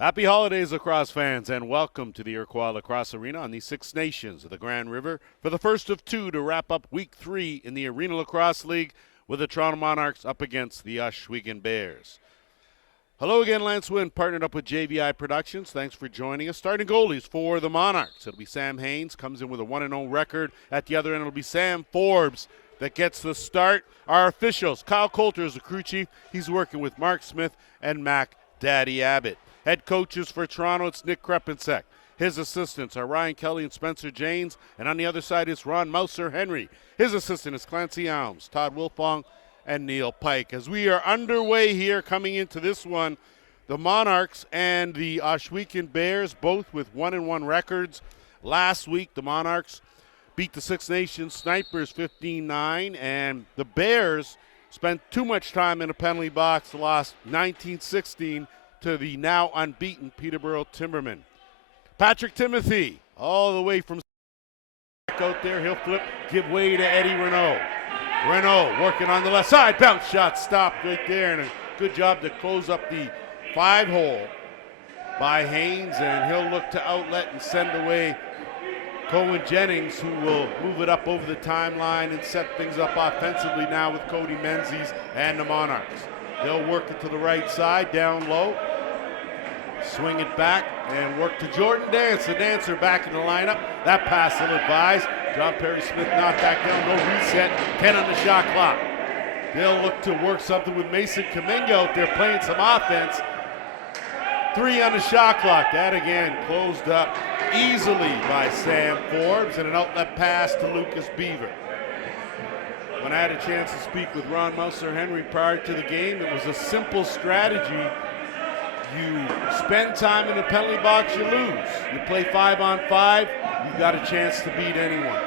Happy holidays, lacrosse fans, and welcome to the Iroquois Lacrosse Arena on the Six Nations of the Grand River for the first of two to wrap up Week 3 in the Arenalacrosseleague with the Toronto Monarchs up against the Ohsweken Bears. Hello again, Lance Wynn, partnered up with JVI Productions. Thanks for joining us. Starting goalies for the Monarchs. It'll be Sam Haynes, comes in with a 1-0 record. At the other end, it'll be Sam Forbes that gets the start. Our officials, Kyle Coulter is the crew chief. He's working with Mark Smith and Mac Daddy Abbott. Head coaches for Toronto, it's Nick Krepensek. His assistants are Ryan Kelly and Spencer Janes. And on the other side is Ron Mouser Henry. His assistant is Clancy Alms, Todd Wilfong, and Neil Pike. As we are underway here coming into this one, the Monarchs and the Ohsweken Bears both with 1-1 records. Last week, the Monarchs beat the Six Nations Snipers 15-9, and the Bears spent too much time in the penalty box, lost 19-16 to the now unbeaten Peterborough Timbermen. Patrick Timothy, all the way from out there, he'll flip, give way to Eddie Renault. Renault working on the left side, bounce shot stopped right there, and a good job to close up the 5-hole by Haynes, and he'll look to outlet and send away Cohen Jennings, who will move it up over the timeline and set things up offensively now with Cody Menzies and the Monarchs. They'll work it to the right side, down low, swing it back, and work to Jordan Dance, the dancer back in the lineup. That pass ill-advised. John Perry Smith knocked back down, no reset, 10 on the shot clock. They'll look to work something with Mason Kaminga out there playing some offense. 3 on the shot clock. That again closed up easily by Sam Forbes, and an outlet pass to Lucas Beaver. When I had a chance to speak with Ron Mouser Henry prior to the game, it was a simple strategy. You spend time in the penalty box, you lose. You play 5-on-5, you've got a chance to beat anyone.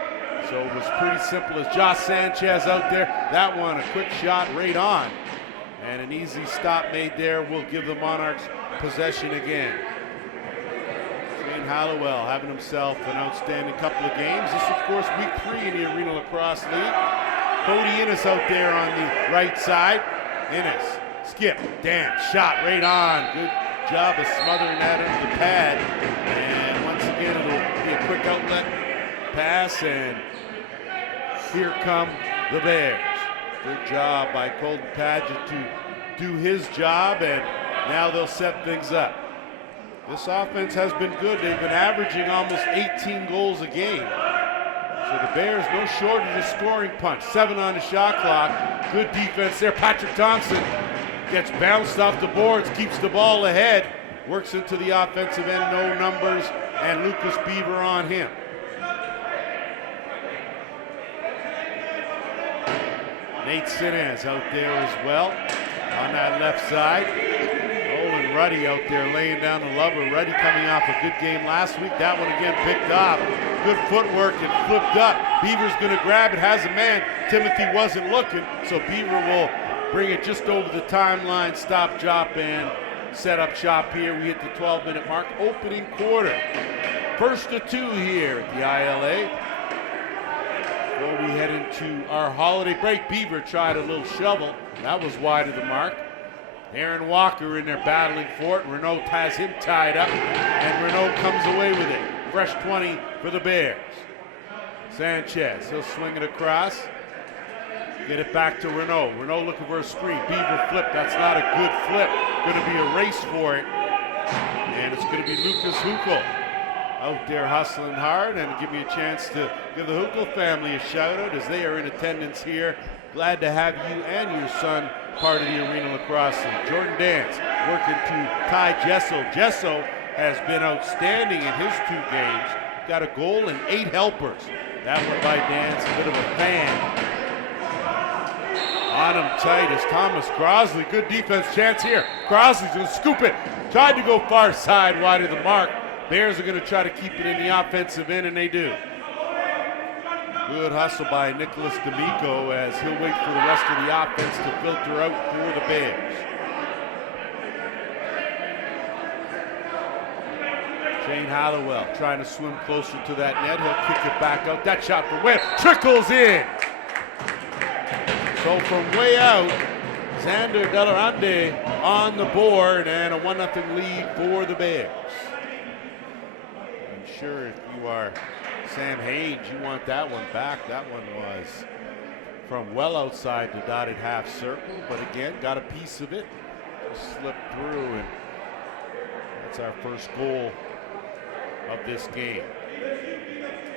So it was pretty simple. As Josh Sanchez out there, that one a quick shot right on. And an easy stop made there will give the Monarchs possession again. Shane Hallowell having himself an outstanding couple of games. This, of course, Week 3 in the Arenalacrosseleague. Cody Innes out there on the right side. Innes, skip, dance, shot right on. Good job of smothering that under the pad. And once again, it'll be a quick outlet pass, and here come the Bears. Good job by Colton Padgett to do his job, and now they'll set things up. This offense has been good. They've been averaging almost 18 goals a game. So the Bears, no shortage of scoring punch. 7 on the shot clock. Good defense there. Patrick Thompson gets bounced off the boards, keeps the ball ahead, works into the offensive end, no numbers, and Lucas Beaver on him. Nate Sinez out there as well on that left side. Olin Ruddy out there laying down the lubber. Ruddy coming off a good game last week. That one again picked off. Good footwork and flipped up. Beaver's going to grab it, has a man. Timothy wasn't looking, so Beaver will bring it just over the timeline, stop, drop, and set up shop here. We hit the 12-minute mark. Opening quarter. First of 2 here at the ILA. Before we head into our holiday break, Beaver tried a little shovel. That was wide of the mark. Aaron Walker in there battling for it. Renault has him tied up, and Renault comes away with it. Fresh 20 for the Bears. Sanchez, he'll swing it across. Get it back to Renault. Renault looking for a screen. Beaver flip. That's not a good flip. Going to be a race for it. And it's going to be Lucas Hukel out there hustling hard, and give me a chance to give the Hukel family a shout out as they are in attendance here. Glad to have you and your son part of the Arenalacrosseleague. Jordan Dance working to Ty Gesso. Gesso has been outstanding in his 2 games. Got a goal and 8 helpers. That one by Dance, a bit of a fan. On him tight is Thomas Crosley. Good defense chance here. Crosley's going to scoop it. Tried to go far side, wide of the mark. Bears are going to try to keep it in the offensive end, and they do. Good hustle by Nicholas D'Amico as he'll wait for the rest of the offense to filter out for the Bears. Shane Hallowell trying to swim closer to that net. He'll kick it back out. That shot for Webb trickles in. So from way out, Xander Delarande on the board, and a 1-0 lead for the Bears. I'm sure if you are Sam Hayes, you want that one back. That one was from well outside the dotted half circle, but again, got a piece of it. Just slipped through, and that's our first goal of this game.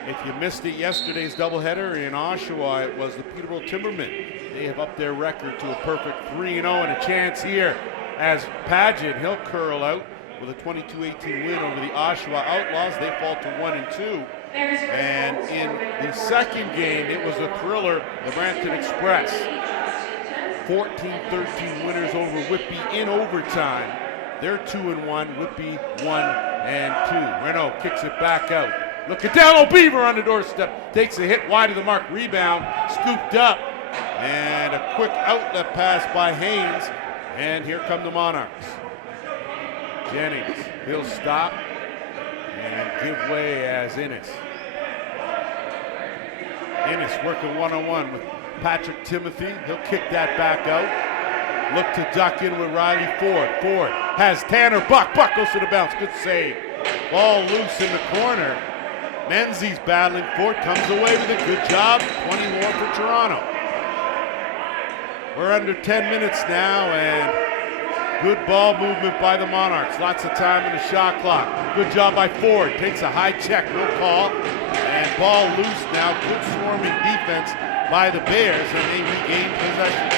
If you missed it, yesterday's doubleheader in Oshawa, it was the Peterborough Timbermen. They have upped their record to a perfect 3-0, and a chance here as Paget, he'll curl out with a 22-18 win over the Oshawa Outlaws. They fall to 1-2. And in the second game, it was a thriller, the Brampton Express. 14-13 winners over Whitby in overtime. They're 2-1, Whitby 1-2. Renault kicks it back out. Look at Dallin Beaver on the doorstep. Takes a hit wide of the mark. Rebound. Scooped up. And a quick outlet pass by Haynes. And here come the Monarchs. Jennings. He'll stop and give way as Innes. Innes working one-on-one with Patrick Timothy. He'll kick that back out. Look to duck in with Riley Ford. Ford has Tanner Buck. Buck goes to the bounce. Good save. Ball loose in the corner. Menzies battling for it, comes away with a good job. 20 more for Toronto. We're under 10 minutes now, and good ball movement by the Monarchs. Lots of time in the shot clock. Good job by Ford. Takes a high check, no call. And ball loose now. Good swarming defense by the Bears, and they regain possession.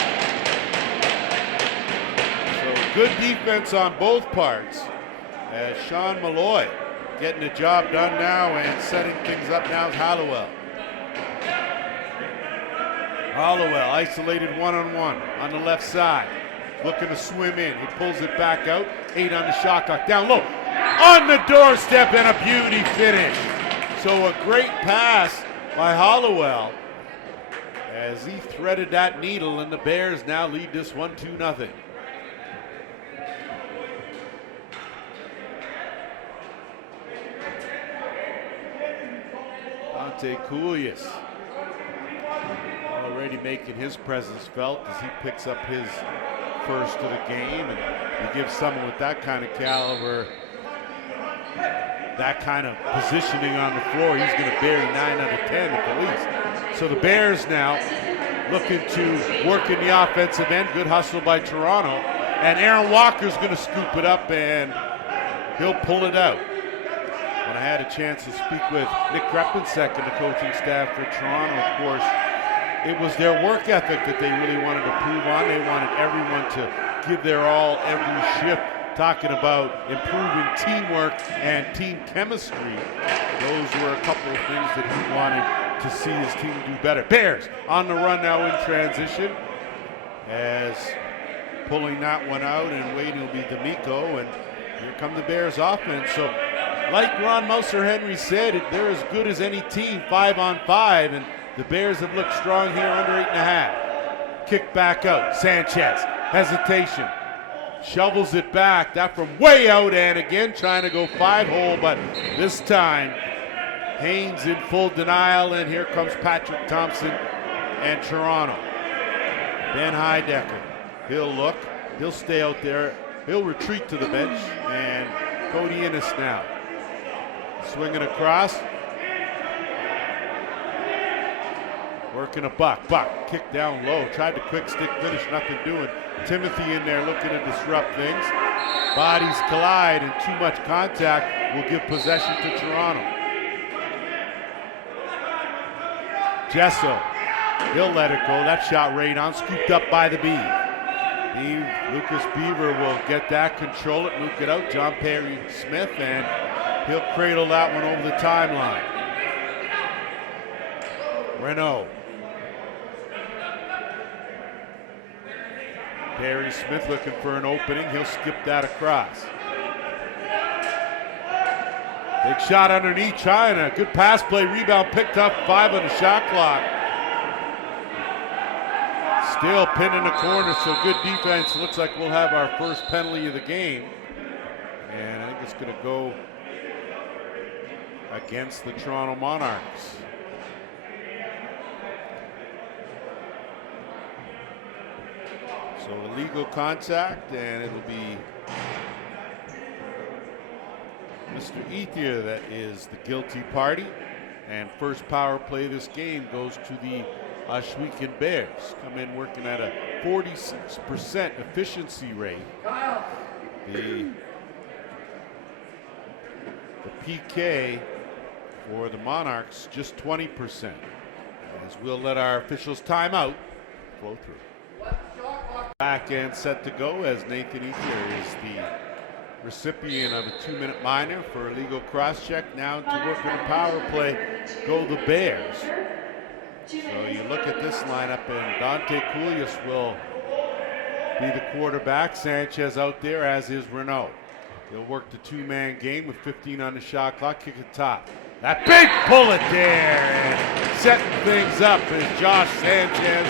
So good defense on both parts as Sean Malloy getting the job done now and setting things up now is Hollowell. Hollowell isolated one-on-one on the left side. Looking to swim in. He pulls it back out. 8 on the shot clock. Down low. On the doorstep and a beauty finish. So a great pass by Hollowell as he threaded that needle, and the Bears now lead this one 2-0. Koulias already making his presence felt as he picks up his first of the game, and you give someone with that kind of caliber, that kind of positioning on the floor, he's going to bury 9 out of 10 at the least. So the Bears now looking to work in the offensive end. Good hustle by Toronto, and Aaron Walker's going to scoop it up and he'll pull it out. When I had a chance to speak with Nick Krepensek and the coaching staff for Toronto, of course, it was their work ethic that they really wanted to prove on. They wanted everyone to give their all every shift, talking about improving teamwork and team chemistry. Those were a couple of things that he wanted to see his team do better. Bears on the run now in transition, as pulling that one out and waiting will be D'Amico, and here come the Bears offense. So like Ron Mouser-Henry said, they're as good as any team 5-on-5, and the Bears have looked strong here under 8.5. Kick back out. Sanchez, hesitation, shovels it back. That from way out, and again trying to go 5-hole, but this time Haynes in full denial, and here comes Patrick Thompson and Toronto. Ben Heidecker, he'll look, he'll stay out there, he'll retreat to the bench, and Cody Innes now. Swinging across. Working a Buck. Buck kicked down low. Tried to quick stick finish. Nothing doing. Timothy in there looking to disrupt things. Bodies collide, and too much contact will give possession to Toronto. Jesso. He'll let it go. That shot right on. Scooped up by the Beaver. Lucas Beaver will get that, control it, nuke it out. John Perry Smith, and he'll cradle that one over the timeline. Renault. Perry Smith looking for an opening. He'll skip that across. Big shot underneath, China. Good pass play, rebound picked up. 5 on the shot clock. Still pinned in the corner, so good defense. Looks like we'll have our first penalty of the game. And I think it's going to go against the Toronto Monarchs. So illegal contact, and it'll be Mr. Ethier that is the guilty party. And first power play of this game goes to the Ohsweken Bears. Come in working at a 46% efficiency rate. The PK for the Monarchs just 20%. As we'll let our officials time out flow through. Back and set to go as Nathan Ethier is the recipient of a 2-minute minor for illegal cross-check. Now to work in the power play go the Bears. So you look at this lineup, and Dante Coulias will be the quarterback. Sanchez out there, as is Renault. He'll work the 2-man game with 15 on the shot clock. Kick it top. That big bullet there, and setting things up is Josh Sanchez,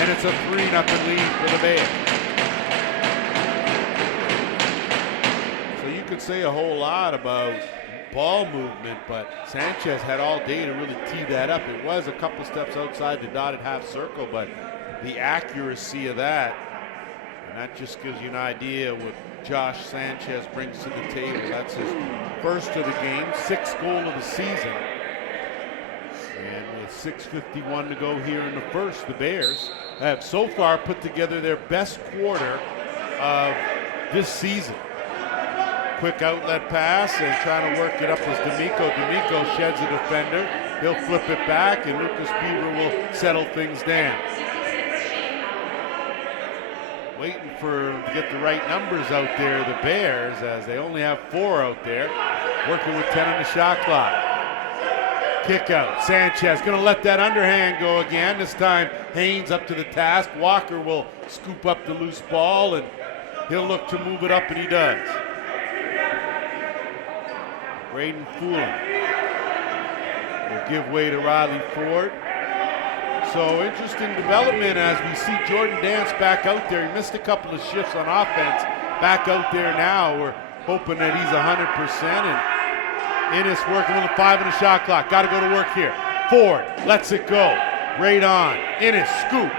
and it's a 3-0 lead for the Bears. So you could say a whole lot about ball movement, but Sanchez had all day to really tee that up. It was a couple steps outside the dotted half circle, but the accuracy of that, and that just gives you an idea what Josh Sanchez brings to the table. That's his first of the game, 6th goal of the season. And with 6:51 to go here in the first, the Bears have so far put together their best quarter of this season. Quick outlet pass and trying to work it up was D'Amico. D'Amico sheds a defender. He'll flip it back, and Lucas Beaver will settle things down. Waiting to get the right numbers out there, the Bears, as they only have 4 out there. Working with 10 on the shot clock. Kick out. Sanchez going to let that underhand go again. This time Haynes up to the task. Walker will scoop up the loose ball, and he'll look to move it up, and he does. Braden Foulin will give way to Riley Ford. So interesting development as we see Jordan Dance back out there. He missed a couple of shifts on offense. Back out there now. We're hoping that he's 100%. And Innes working with a 5 on the shot clock. Got to go to work here. Ford lets it go. Right on. Innes scoop.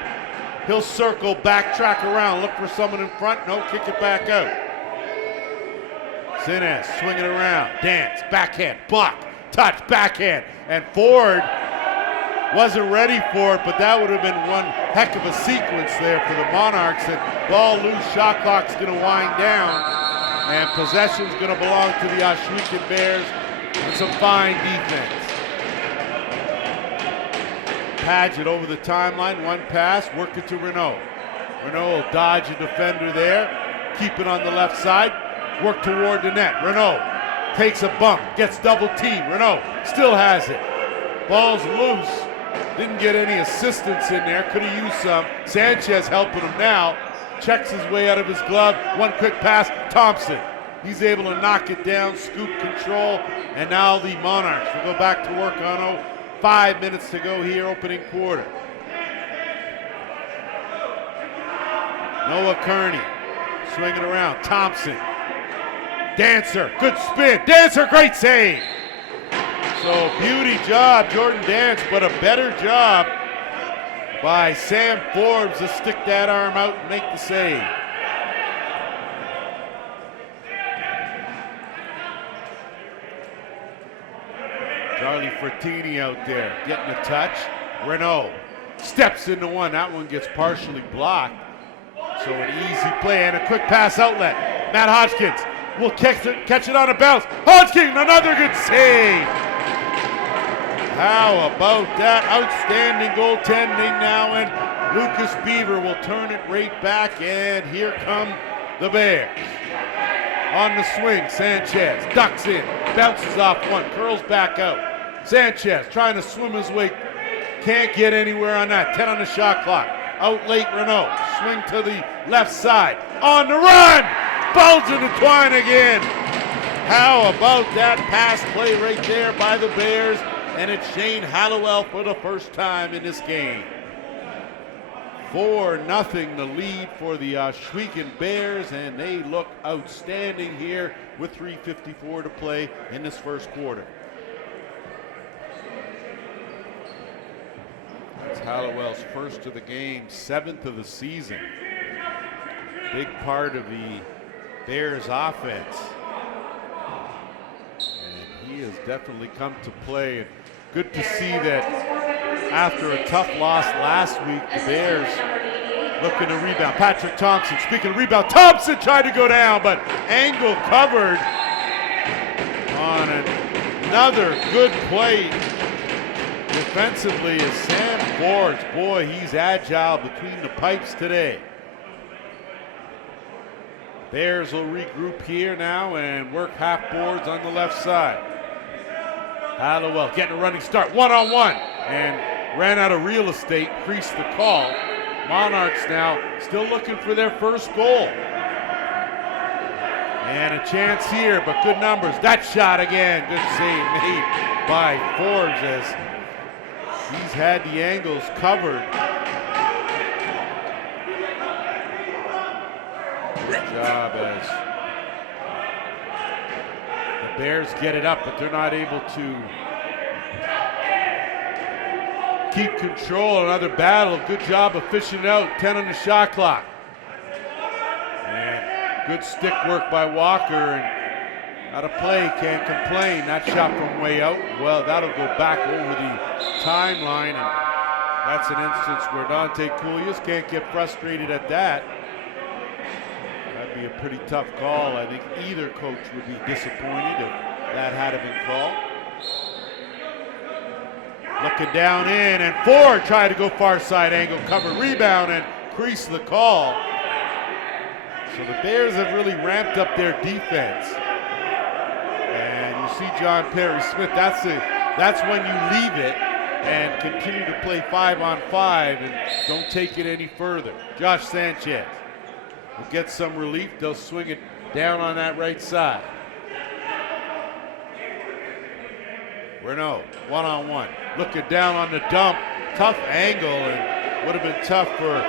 He'll circle, backtrack around, look for someone in front. No, kick it back out. Innes swinging around. Dance, backhand, block, touch, backhand. And Ford wasn't ready for it, but that would have been one heck of a sequence there for the Monarchs. And ball loose, shot clock's going to wind down, and possession's going to belong to the Ohsweken Bears with some fine defense. Paget over the timeline, one pass, work it to Renault. Renault will dodge a defender there, keep it on the left side, work toward the net. Renault takes a bump, gets double teamed. Renault still has it. Ball's loose. Didn't get any assistance in there. Could have used some. Sanchez helping him now. Checks his way out of his glove. One quick pass. Thompson. He's able to knock it down. Scoop control. And now the Monarchs will go back to work on 5 minutes to go here, opening quarter. Noah Kearney swinging around. Thompson. Dancer. Good spin. Dancer. Great save. So beauty job, Jordan Dance, but a better job by Sam Forbes to stick that arm out and make the save. Charlie Frattini out there getting a touch. Renault steps into one. That one gets partially blocked. So an easy play and a quick pass outlet. Matt Hodgkins will catch it on a bounce. Hodgkins, another good save. How about that? Outstanding goaltending now, and Lucas Beaver will turn it right back, and here come the Bears. On the swing, Sanchez ducks in, bounces off one, curls back out. Sanchez trying to swim his way, can't get anywhere on that. 10 on the shot clock. Out late, Renault. Swing to the left side. On the run! Bulge in the twine again. How about that pass play right there by the Bears? And it's Shane Hallowell for the first time in this game. 4-0 the lead for the Ohsweken Bears, and they look outstanding here with 3:54 to play in this first quarter. That's Hallowell's first of the game, 7th of the season. big part of the Bears offense. And he has definitely come to play. Good to see that after a tough loss last week, the Bears looking to rebound. Patrick Thompson, speaking of rebound, Thompson tried to go down, but Angle covered on another good play defensively is Sam Forbes. Boy, he's agile between the pipes today. Bears will regroup here now and work half boards on the left side. Hallowell getting a running start, one-on-one, and ran out of real estate, creased the call. Monarchs now still looking for their first goal. And a chance here, but good numbers. That shot again, good save made by Forbes as he's had the angles covered. Good job as the Bears get it up, but they're not able to keep control. Another battle. Good job of fishing it out. 10 on the shot clock. And good stick work by Walker. And out of play, can't complain. That shot from way out. Well, that'll go back over the timeline. And that's an instance where Dante Coulias can't get frustrated at that. That'd be a pretty tough call. I think either coach would be disappointed if that had been called. Looking down in, and Ford tried to go far side angle, cover, rebound, and crease the call. So the Bears have really ramped up their defense. And you see John Perry Smith, that's when you leave it and continue to play 5-on-5 and don't take it any further. Josh Sanchez will get some relief. They'll swing it down on that right side. Renault, one-on-one, looking down on the dump, tough angle, and would have been tough for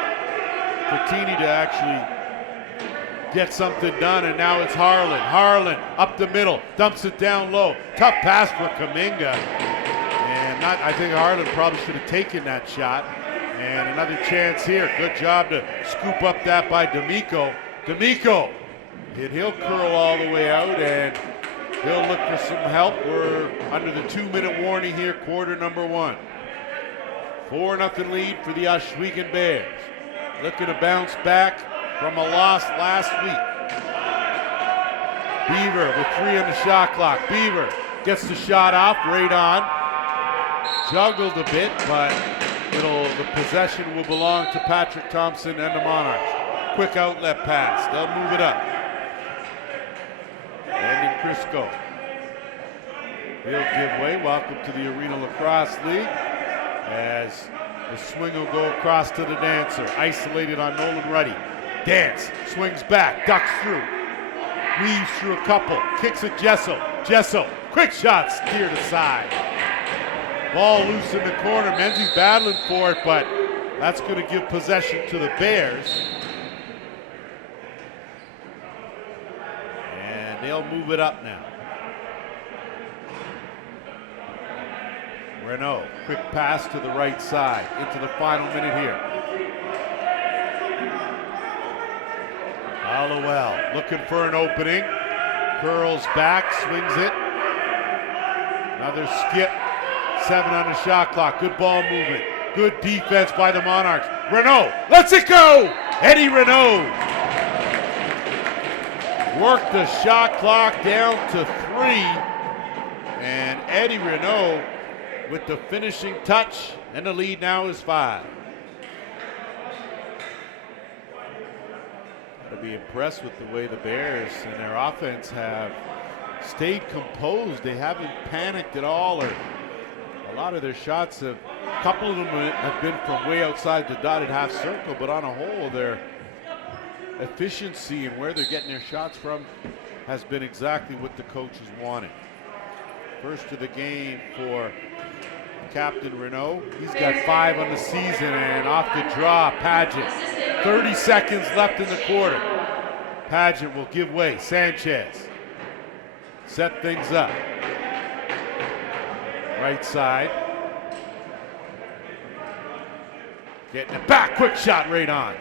Tini to actually get something done, and now it's Harlan. Harlan up the middle, dumps it down low, tough pass for Kuminga, and I think Harlan probably should have taken that shot, and another chance here. Good job to scoop up that by D'Amico. D'Amico, he'll curl all the way out, and he'll look for some help. We're under the 2-minute warning here, quarter number one. 4-0 lead for the Ohsweken Bears. Looking to bounce back from a loss last week. Beaver with 3 on the shot clock. Beaver gets the shot off, right on. Juggled a bit, but the possession will belong to Patrick Thompson and the Monarchs. Quick outlet pass. They'll move it up. Landon Crisco. He'll give way. Welcome to the Arenalacrosseleague as the swing will go across to the dancer. Isolated on Nolan Ruddy. Dance, swings back, ducks through. Weaves through a couple, kicks at Jesso. Jesso, quick shot, steered aside. Ball loose in the corner. Menzies battling for it, but that's going to give possession to the Bears. They'll move it up now. Renault, quick pass to the right side into the final minute here. Hallowell looking for an opening. Curls back, swings it. Another skip. 7 on the shot clock. Good ball movement. Good defense by the Monarchs. Renault lets it go. Eddie Renault worked the shot clock down to 3, and Eddie Renault with the finishing touch, and the lead now is 5. Gotta be impressed with the way the Bears and their offense have stayed composed. They haven't panicked at all, or a lot of their shots a couple of them have been from way outside the dotted half circle, but on a whole, their efficiency and where they're getting their shots from has been exactly what the coaches wanted. First of the game for Captain Renault. He's got 5 on the season, and off the draw, Pageant. 30 seconds left in the quarter. Pageant will give way. Sanchez set things up. Right side. Getting it back, quick shot right on.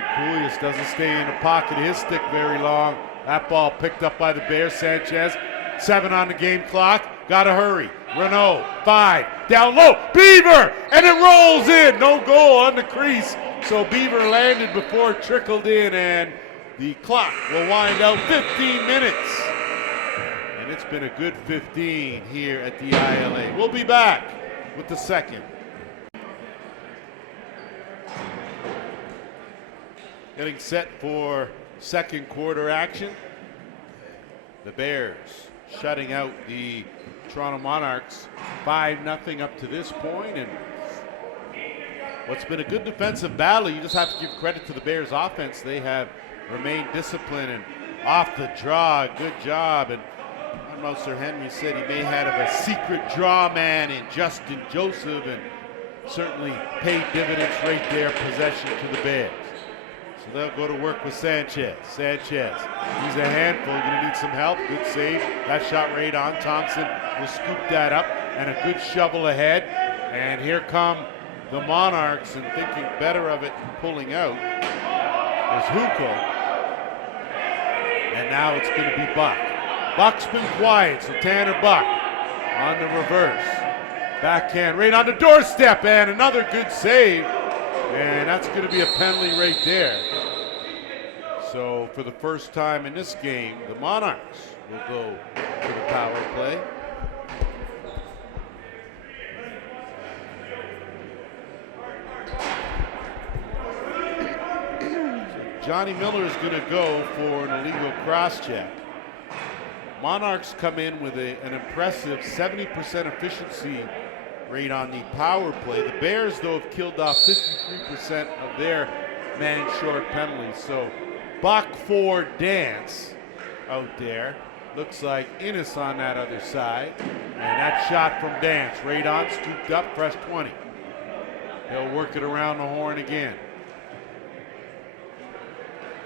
Koulias doesn't stay in the pocket of his stick very long. That ball picked up by the Bears. Sanchez, 7 on the game clock. Gotta hurry. Renault, 5. Down low. Beaver! And it rolls in. No goal on the crease. So Beaver landed before it trickled in, and the clock will wind out 15 minutes. And it's been a good 15 here at the ILA. We'll be back with the second. Getting set for second quarter action. The Bears shutting out the Toronto Monarchs 5-0 up to this point, and what's been a good defensive battle. You just have to give credit to the Bears offense. They have remained disciplined and off the draw. Good job. And I don't know, Sir Henry said he may have a secret draw man in Justin Joseph, and certainly paid dividends right there, possession to the Bears. So they'll go to work with Sanchez. Sanchez, he's a handful. You're going to need some help. Good save. That shot right on. Thompson will scoop that up, and a good shovel ahead. And here come the Monarchs, and thinking better of it and pulling out is Huko. And now it's going to be Buck. Buck's been quiet, so Tanner Buck on the reverse. Backhand right on the doorstep, and another good save. And that's going to be a penalty right there. So for the first time in this game, the Monarchs will go to the power play. So Johnny Miller is going to go for an illegal cross-check. Monarchs come in with an impressive 70% efficiency rate on the power play. The Bears, though, have killed off 53% of their man-short penalties. So Buck for Dance out there. Looks like Innes on that other side. And that shot from Dance, right on, scooped up, press 20. They'll work it around the horn again.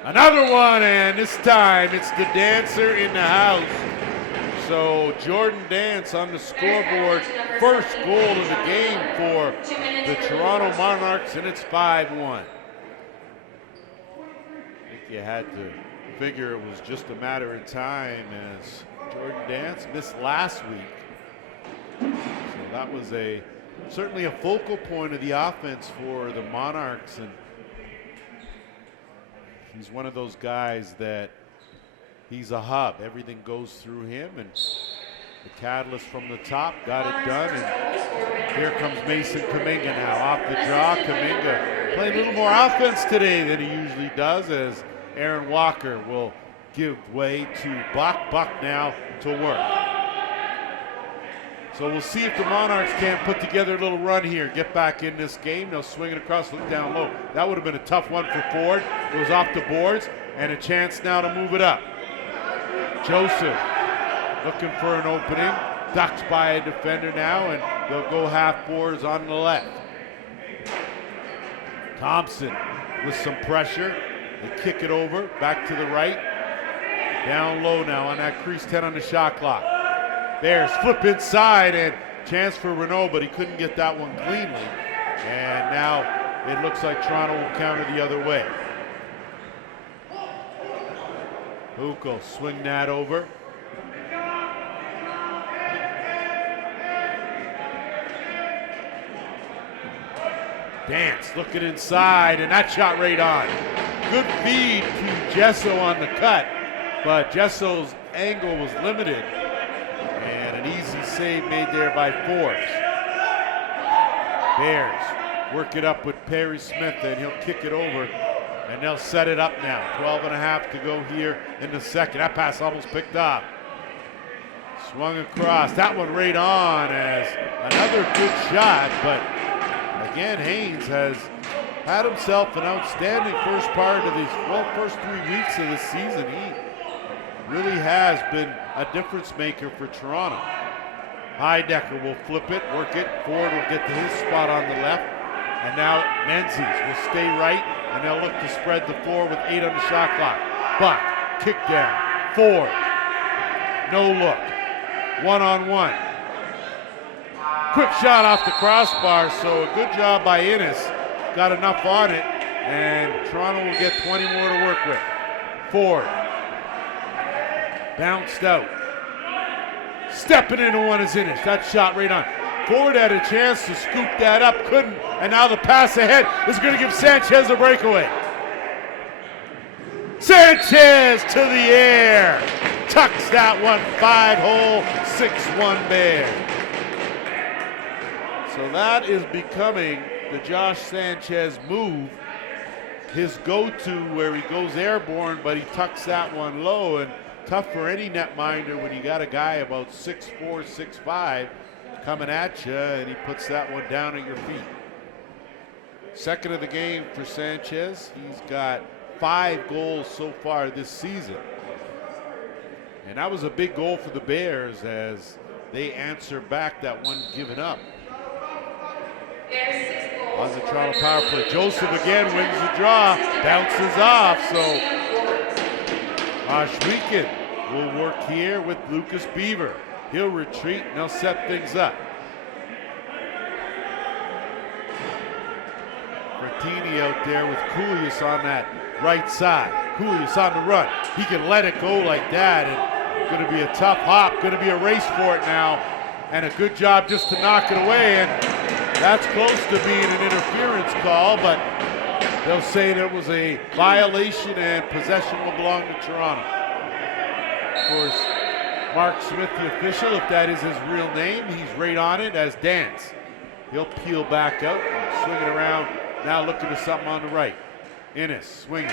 Another one, and this time it's the dancer in the house. So Jordan Dance on the scoreboard, first goal of the game for the Toronto Monarchs, and it's 5-1. I think you had to figure it was just a matter of time, as Jordan Dance missed last week. So that was certainly a focal point of the offense for the Monarchs, and he's one of those guys that he's a hub. Everything goes through him, and the catalyst from the top got it done. And here comes Mason Kuminga now off the draw. Kuminga playing a little more offense today than he usually does, as Aaron Walker will give way to Buck. Buck now to work. So we'll see if the Monarchs can't put together a little run here, get back in this game. They'll swing it across, look down low. That would have been a tough one for Ford. It was off the boards, and a chance now to move it up. Joseph looking for an opening, ducked by a defender now, and they'll go half boards on the left. Thompson with some pressure. They kick it over, back to the right. Down low now on that crease, 10 on the shot clock. Bears flip inside, and chance for Renault, but he couldn't get that one cleanly. And now it looks like Toronto will counter the other way. Huko swing that over. Dance looking inside, and that shot right on. Good feed to Gesso on the cut, but Jesso's angle was limited. And an easy save made there by Forbes. Bears work it up with Perry Smith, and he'll kick it over. And they'll set it up now. 12.5 to go here in the second. That pass almost picked up. Swung across. That one right on as another good shot. But again, Haynes has had himself an outstanding first part of these, first 3 weeks of the season. He really has been a difference maker for Toronto. Heidecker will flip it, work it. Ford will get to his spot on the left. And now Menzies will stay right, and they'll look to spread the floor with 8 on the shot clock. Buck, kick down, Ford, no look, 1-on-1. Quick shot off the crossbar, so a good job by Innes. Got enough on it, and Toronto will get 20 more to work with. Ford bounced out. Stepping into one is Innish. That shot right on. Ford had a chance to scoop that up, couldn't, and now the pass ahead is going to give Sanchez a breakaway. Sanchez to the air. Tucks that one 5-hole, 6-1 Bear. So that is becoming the Josh Sanchez move. His go-to where he goes airborne, but he tucks that one low, and tough for any netminder when you got a guy about 6'4", 6'5", coming at you, and he puts that one down at your feet. Second of the game for Sanchez. He's got 5 goals so far this season. And that was a big goal for the Bears as they answer back that one given up. On the Toronto power play, Joseph again wins the draw, bounces off, so Ohsweken will work here with Lucas Beaver. He'll retreat and they'll set things up. Martini out there with Koulias on that right side. Koulias on the run. He can let it go like that, and going to be a tough hop, going to be a race for it now, and a good job just to knock it away, and that's close to being an interference call, but they'll say there was a violation and possession will belong to Toronto. Of course, Mark Smith, the official, if that is his real name, he's right on it as Dance. He'll peel back out and swing it around. Now looking to something on the right. Innes swinging.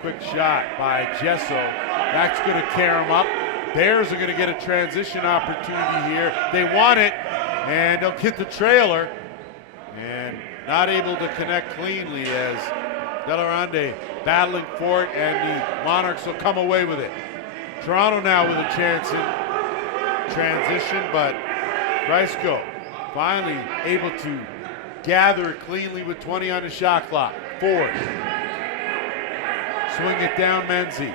Quick shot by Gesso. That's going to carry him up. Bears are going to get a transition opportunity here. They want it, and they'll hit the trailer. And not able to connect cleanly as Delarande battling for it, and the Monarchs will come away with it. Toronto now with a chance in transition, but Brysko finally able to gather it cleanly with 20 on the shot clock. Ford. Swing it down Menzies.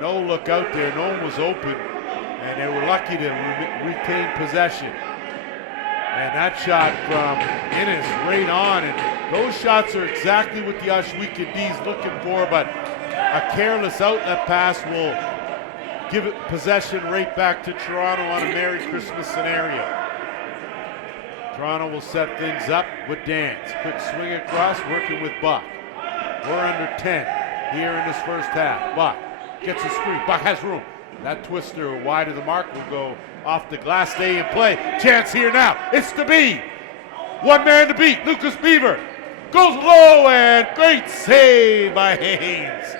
No look out there, no one was open, and they were lucky to retain possession. And that shot from Innes right on, and those shots are exactly what the Ohsweken D is looking for, but a careless outlet pass will give it possession right back to Toronto on a Merry Christmas scenario. Toronto will set things up with Dance. Quick swing across, working with Buck. We're under 10 here in this first half. Buck gets a screen. Buck has room. That twister wide of the mark will go off the glass. Stay in play. Chance here now. It's to be. One man to beat. Lucas Beaver goes low, and great save by Haynes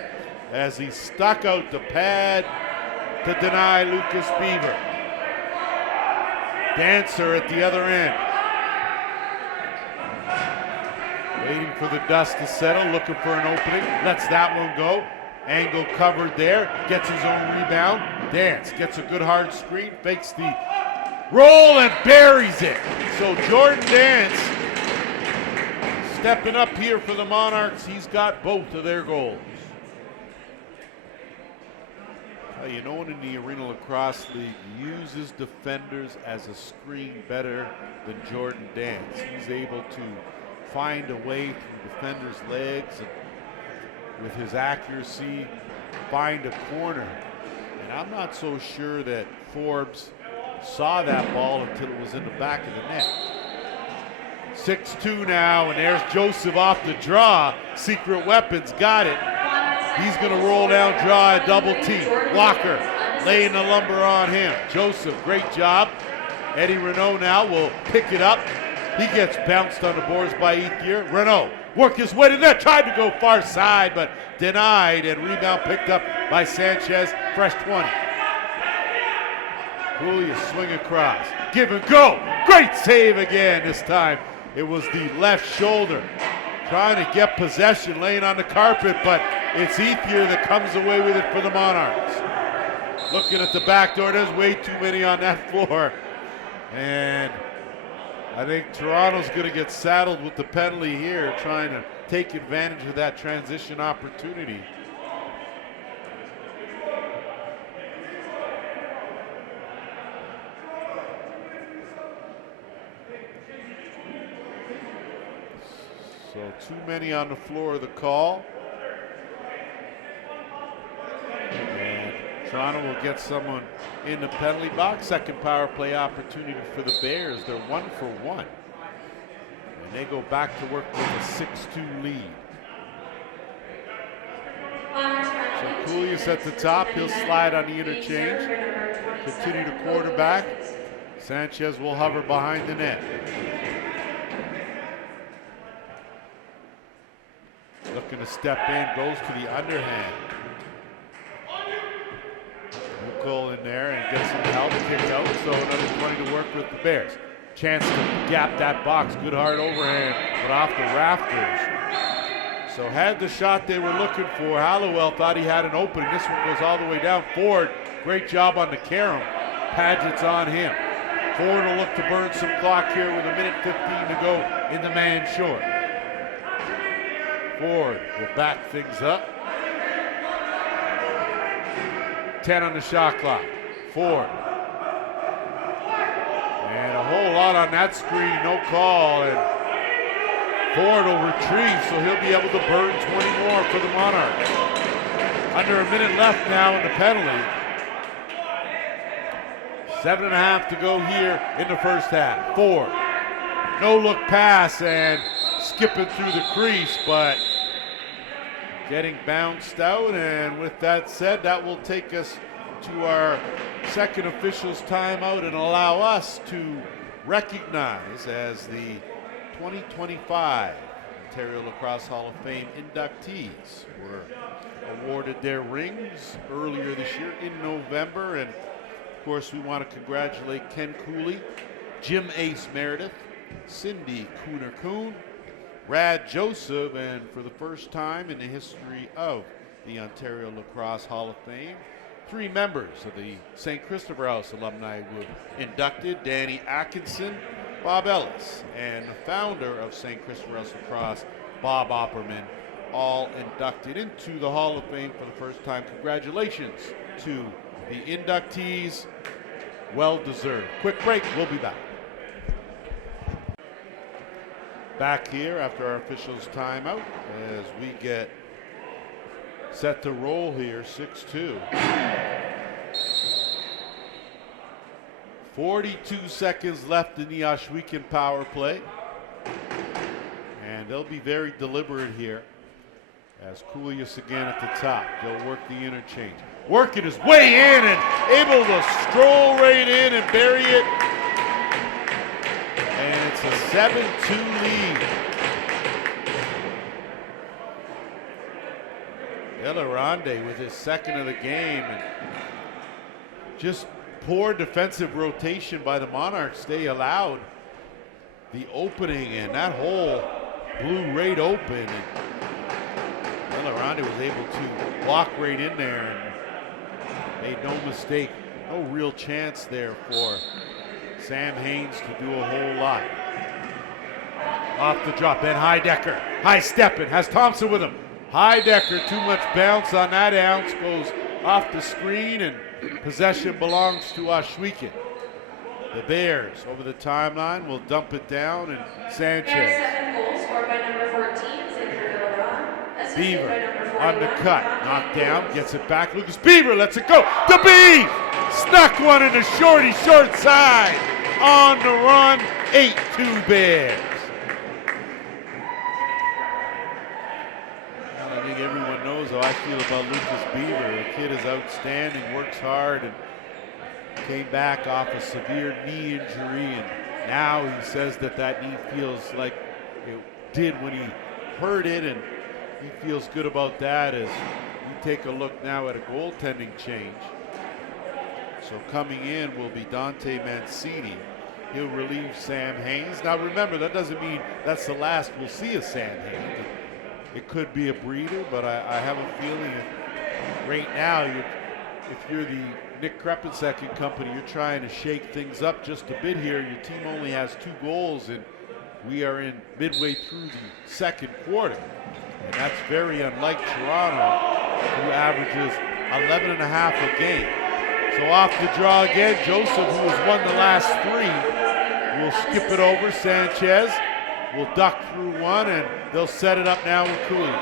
as he stuck out the pad to deny Lucas Beaver. Dancer at the other end. Waiting for the dust to settle, looking for an opening. Lets that one go. Angle covered there, gets his own rebound. Dance gets a good hard screen, fakes the roll and buries it. So Jordan Dance stepping up here for the Monarchs. He's got both of their goals. You know one in the Arenalacrosseleague uses defenders as a screen better than Jordan Dance. He's able to find a way through defenders' legs and with his accuracy, find a corner. And I'm not so sure that Forbes saw that ball until it was in the back of the net. 6-2 now, and there's Joseph off the draw. Secret Weapons got it. He's gonna roll down, draw a double T. Walker laying the lumber on him. Joseph, great job. Eddie Renault now will pick it up. He gets bounced on the boards by Ethier. Renault worked his way to net, tried to go far side, but denied, and rebound picked up by Sanchez. Fresh 20. Julius swing across. Give and go. Great save again this time. It was the left shoulder. Trying to get possession, laying on the carpet, but it's Ethier that comes away with it for the Monarchs. Looking at the back door, there's way too many on that floor. And I think Toronto's going to get saddled with the penalty here, trying to take advantage of that transition opportunity. So too many on the floor of the call. And Toronto will get someone in the penalty box. Second power play opportunity for the Bears. They're 1 for 1. And they go back to work with a 6-2 lead. So Coolius at the top. He'll slide on the interchange. Continue to quarterback. Sanchez will hover behind the net. Looking to step in, goes to the underhand. Ukol in there and gets some help, kick out, so another 20 to work with the Bears. Chance to gap that box, good hard overhand, but off the rafters. So had the shot they were looking for. Hallowell thought he had an opening. This one goes all the way down. Ford, great job on the carom. Padgett's on him. Ford will look to burn some clock here with 1:15 to go in the man short. Ford will back things up. 10 on the shot clock. Ford. And a whole lot on that screen, no call. And Ford will retrieve, so he'll be able to burn 20 more for the Monarchs. Under a minute left now in the penalty. 7.5 to go here in the first half. Ford. No look pass and skipping through the crease, but getting bounced out. And with that said, that will take us to our second officials timeout and allow us to recognize as the 2025 Ontario Lacrosse Hall of Fame inductees were awarded their rings earlier this year in November. And of course, we want to congratulate Ken Cooley, Jim Ace Meredith, Cindy Cooner-Coon, Brad Joseph, and for the first time in the history of the Ontario Lacrosse Hall of Fame, 3 members of the St. Christopher House alumni were inducted: Danny Atkinson, Bob Ellis, and the founder of St. Christopher House Lacrosse, Bob Opperman, all inducted into the Hall of Fame for the first time. Congratulations to the inductees. Well deserved. Quick break, we'll be back. Back here after our officials timeout as we get set to roll here. 6-2. 42 seconds left in the Ohsweken power play. And they'll be very deliberate here as Coolius again at the top. They'll work the interchange. Working his way in and able to stroll right in and bury it. And it's a 7-2 lead. Delarande with his second of the game. And just poor defensive rotation by the Monarchs. They allowed the opening, and that hole blew right open. And Delarande was able to walk right in there and made no mistake. No real chance there for Sam Haynes to do a whole lot. Off the drop, Ben Heidecker, high stepping, has Thompson with him. Heidecker, too much bounce on that ounce, goes off the screen, and possession belongs to Ohsweken. The Bears over the timeline will dump it down, and Sanchez. Second goal scored by number 14, Beaver on the cut, knocked down, gets it back. Lucas Beaver lets it go. The Beef snuck one in the short side. On the run, 8-2 Bears. Well, I think everyone knows how I feel about Lucas Beaver. The kid is outstanding, works hard, and came back off a severe knee injury, and now he says that knee feels like it did when he hurt it, and he feels good about that. As you take a look now at a goaltending change. So coming in will be Dante Mancini. He'll relieve Sam Haynes. Now remember, that doesn't mean that's the last we'll see of Sam Haynes. It could be a breather, but I have a feeling right now, if you're the Nick Krepensek and company, you're trying to shake things up just a bit here. Your team only has 2 goals, and we are in midway through the second quarter. And that's very unlike Toronto, who averages 11.5 a game. So off the draw again, Joseph, who has won the last 3, will skip it over. Sanchez will duck through one, and they'll set it up now with Coolies.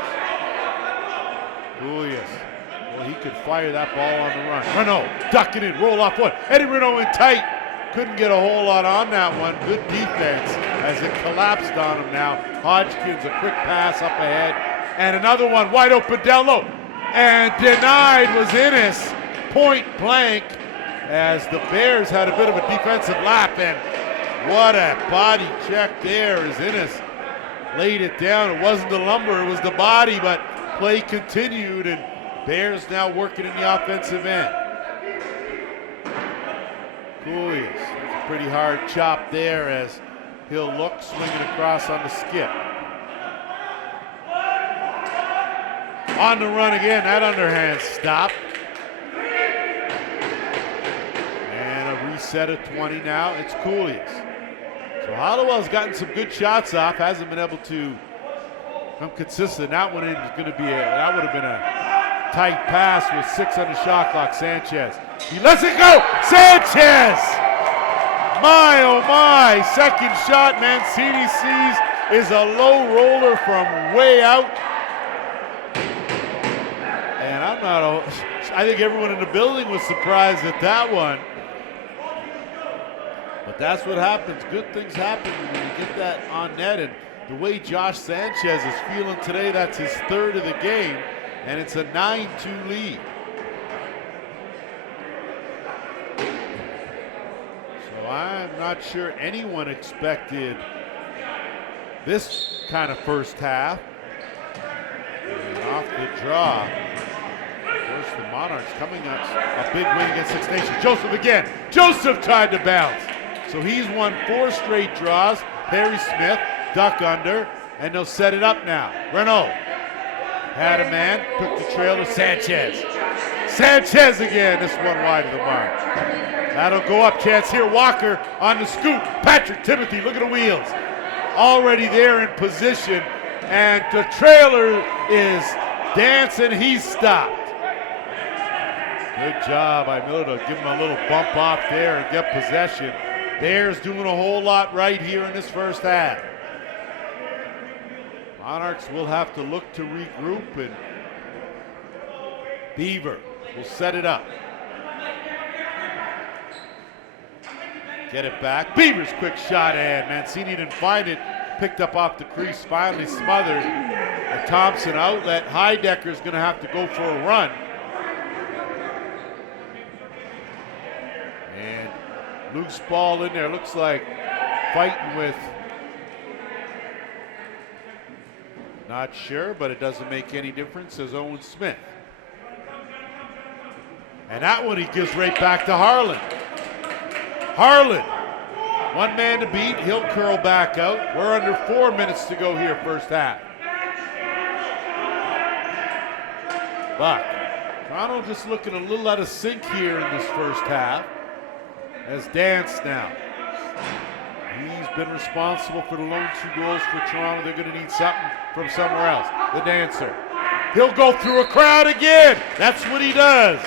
Well, he could fire that ball on the run. Renault ducking in, roll off one. Eddie Renault in tight. Couldn't get a whole lot on that one. Good defense as it collapsed on him now. Hodgkins, a quick pass up ahead. And another one wide open down low. And denied was Innes, point blank, as the Bears had a bit of a defensive lap. And what a body check there as Innes laid it down. It wasn't the lumber, it was the body, but play continued, and Bears now working in the offensive end. Coolies, a pretty hard chop there as he'll look, swinging across on the skip. On the run again, that underhand stop. And a reset of 20 now, it's Coolies. So Hollowell's gotten some good shots off, hasn't been able to come consistent. That one is going to be that would have been a tight pass with 6 on the shot clock. Sanchez, he lets it go. Sanchez, my oh my! Second shot, Mancini sees is a low roller from way out, and I think everyone in the building was surprised at that one. But that's what happens. Good things happen when you get that on net, and the way Josh Sanchez is feeling today, that's his third of the game, and it's a 9-2 lead. So I'm not sure anyone expected this kind of first half. And off the draw, of course, the Monarchs coming up a big win against Six Nations. Joseph again. Joseph tried to bounce. So he's won 4 straight draws. Perry Smith, duck under, and they'll set it up now. Renault had a man, took the trail to Sanchez. Sanchez again, this one wide of the mark. That'll go up, chance here. Walker on the scoop. Patrick Timothy, look at the wheels. Already there in position, and the trailer is dancing, he's stopped. Good job by Miller to give him a little bump off there and get possession. Bears doing a whole lot right here in this first half. Monarchs will have to look to regroup, and Beaver will set it up. Get it back. Beaver's quick shot, and Mancini didn't find it. Picked up off the crease, finally smothered. A Thompson outlet. Heidecker's going to have to go for a run. And loose ball in there. Looks like fighting with, not sure, but it doesn't make any difference, says Owen Smith. And that one he gives right back to Harlan. Harlan, one man to beat, he'll curl back out. We're under 4 minutes to go here, first half. But Toronto just looking a little out of sync here in this first half. As Dance now. He's been responsible for the lone 2 goals for Toronto. They're going to need something from somewhere else. The Dancer. He'll go through a crowd again. That's what he does.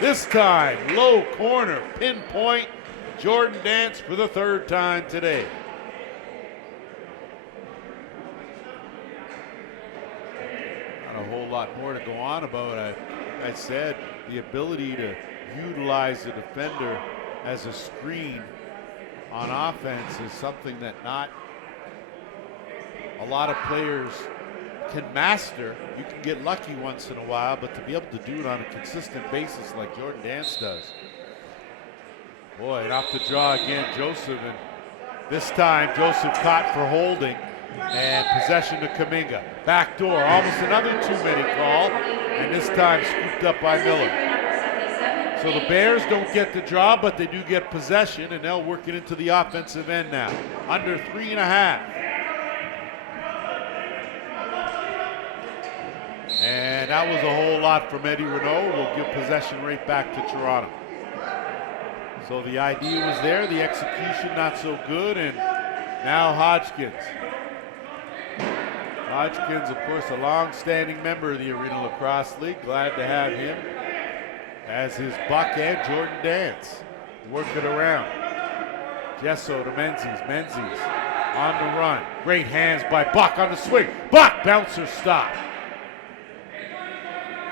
This time, low corner, pinpoint. Jordan Dance for the 3rd time today. Not a whole lot more to go on about. I said the ability to utilize the defender as a screen on offense is something that not a lot of players can master. You can get lucky once in a while, but to be able to do it on a consistent basis like Jordan Dance does. Boy, and off the draw again, Joseph, and this time Joseph caught for holding, and possession to Kuminga. Back door, almost another too-many call, and this time scooped up by Miller. So the Bears don't get the draw, but they do get possession, and they'll work it into the offensive end now. Under 3.5. And that was a whole lot from Eddie Renault. We'll give possession right back to Toronto. So the idea was there, the execution not so good, and now Hodgkins. Hodgkins, of course, a long-standing member of the Arenalacrosseleague. Glad to have him as his buck and Jordan Dance. Work it around. Gesso to Menzies. Menzies on the run. Great hands by Buck on the swing. Buck, bouncer stop.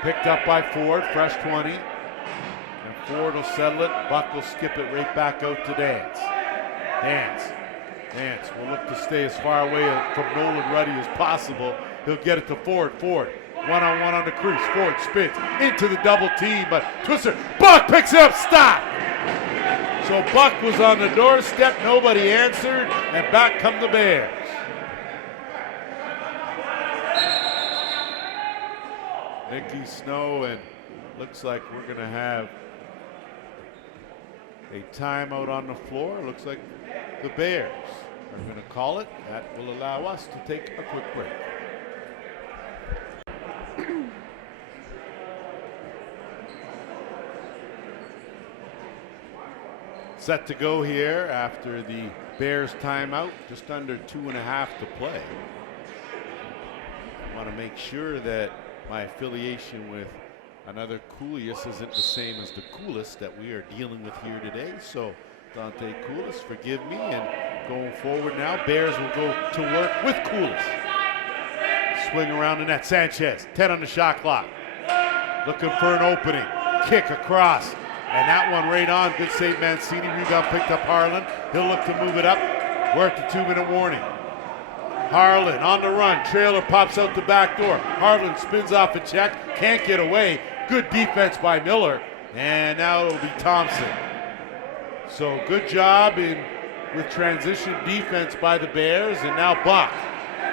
Picked up by Ford, fresh 20. And Ford will settle it. Buck will skip it right back out to Dance. Dance will look to stay as far away from Nolan Ruddy as possible. He'll get it to Ford. Ford, one-on-one on the crease. Ford spins into the double team, but Twister. Buck picks it up, stop! So Buck was on the doorstep, nobody answered, and back come the Bears. Mickey Snow, and looks like we're going to have a timeout on the floor. Looks like the Bears are going to call it. That will allow us to take a quick break. Set to go here after the Bears timeout, just under 2.5 to play. I want to make sure that my affiliation with another Coolius isn't the same as the Coolest that we are dealing with here today. So Dante Coolest, forgive me, and going forward now, Bears will go to work with Coolest. Swing around the net, Sanchez, 10 on the shot clock. Looking for an opening, kick across. And that one right on. Good save, Mancini. Rebound picked up Harlan. He'll look to move it up. We're at the 2-minute warning. Harlan on the run. Trailer pops out the back door. Harlan spins off a check. Can't get away. Good defense by Miller. And now it'll be Thompson. So good job with transition defense by the Bears. And now Buck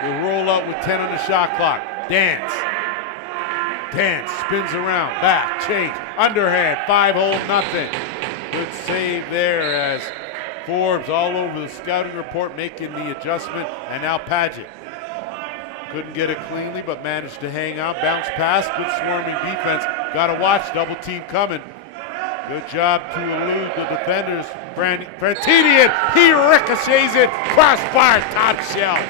will roll out with 10 on the shot clock. Dance spins around, back, change, underhand, 5-hole, nothing. Good save there as Forbes all over the scouting report making the adjustment, and now Padgett. Couldn't get it cleanly, but managed to hang on, bounce pass, good swarming defense. Got to watch, double team coming. Good job to elude the defenders. Frantini, and he ricochets it, crossbar, top shelf.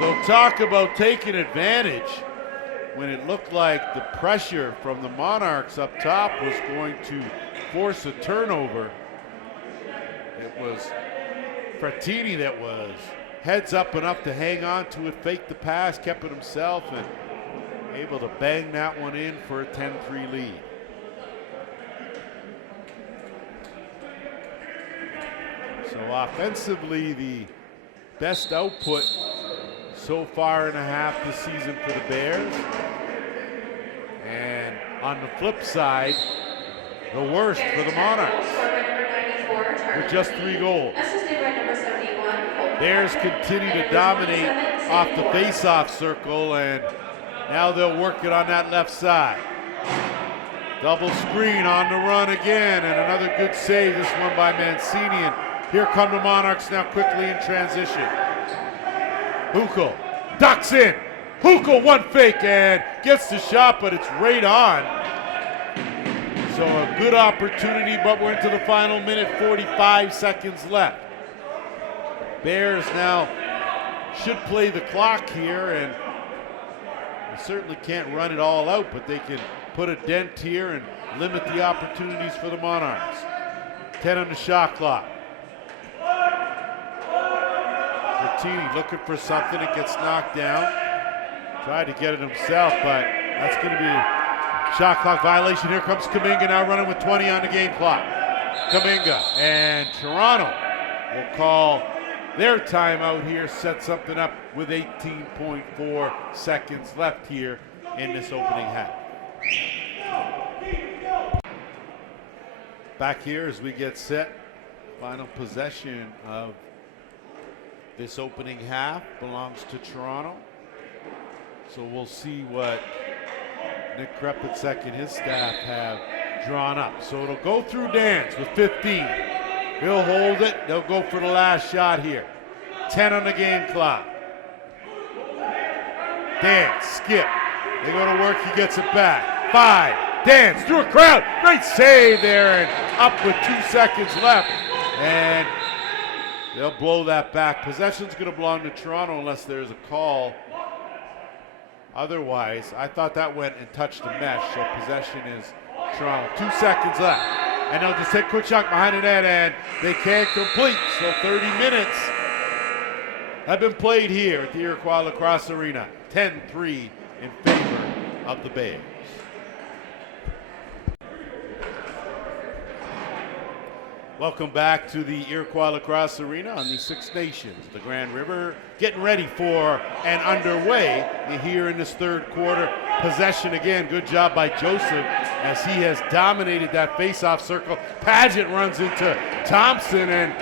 So talk about taking advantage. When it looked like the pressure from the Monarchs up top was going to force a turnover, it was Frattini that was heads up enough to hang on to it, fake the pass, kept it himself, and able to bang that one in for a 10-3 lead. So offensively, the best output so far in a half this season for the Bears. And on the flip side, the worst for the Monarchs with just 3 goals. Bears continue to dominate off the face-off circle, and now they'll work it on that left side. Double screen on the run again, and another good save, this one by Mancini. And here come the Monarchs now quickly in transition. Hukel ducks in. Hukel one fake and gets the shot, but it's right on. So a good opportunity, but we're into the final minute, 45 seconds left. Bears now should play the clock here, and they certainly can't run it all out, but they can put a dent here and limit the opportunities for the Monarchs. 10 on the shot clock. Bertini looking for something, it gets knocked down. Tried to get it himself, but that's going to be a shot clock violation. Here comes Kuminga now running with 20 on the game clock. Kuminga, and Toronto will call their timeout here, set something up with 18.4 seconds left here in this opening half. Back here as we get set, final possession of this opening half belongs to Toronto. So we'll see what Nick Krepicek and his staff have drawn up. So it'll go through Dance with 15. He'll hold it. They'll go for the last shot here. 10 on the game clock. Dance, skip. They go to work, he gets it back. 5, Dance through a crowd. Great save there, and up with 2 seconds left. And they'll blow that back. Possession's going to belong to Toronto unless there's a call. Otherwise, I thought that went and touched the mesh, so possession is Toronto. 2 seconds left. And they'll just take a quick shot behind the net, and they can't complete. So 30 minutes have been played here at the Iroquois Lacrosse Arena. 10-3 in favor of the Bears. Welcome back to the Iroquois Lacrosse Arena on the Six Nations. The Grand River getting ready for and underway here in this third quarter. Possession again. Good job by Joseph as he has dominated that face-off circle. Paget runs into Thompson, and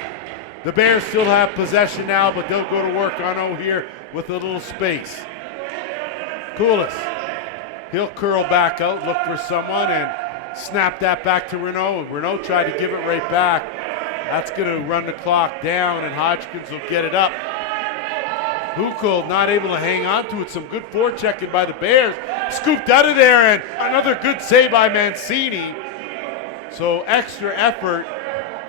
the Bears still have possession now, but they'll go to work on O here with a little space. Koulis, he'll curl back out, look for someone, and snap that back to Renault. Renault tried to give it right back. That's going to run the clock down, and Hodgkins will get it up. Hukel not able to hang on to it. Some good forechecking by the Bears. Scooped out of there, and another good save by Mancini. So extra effort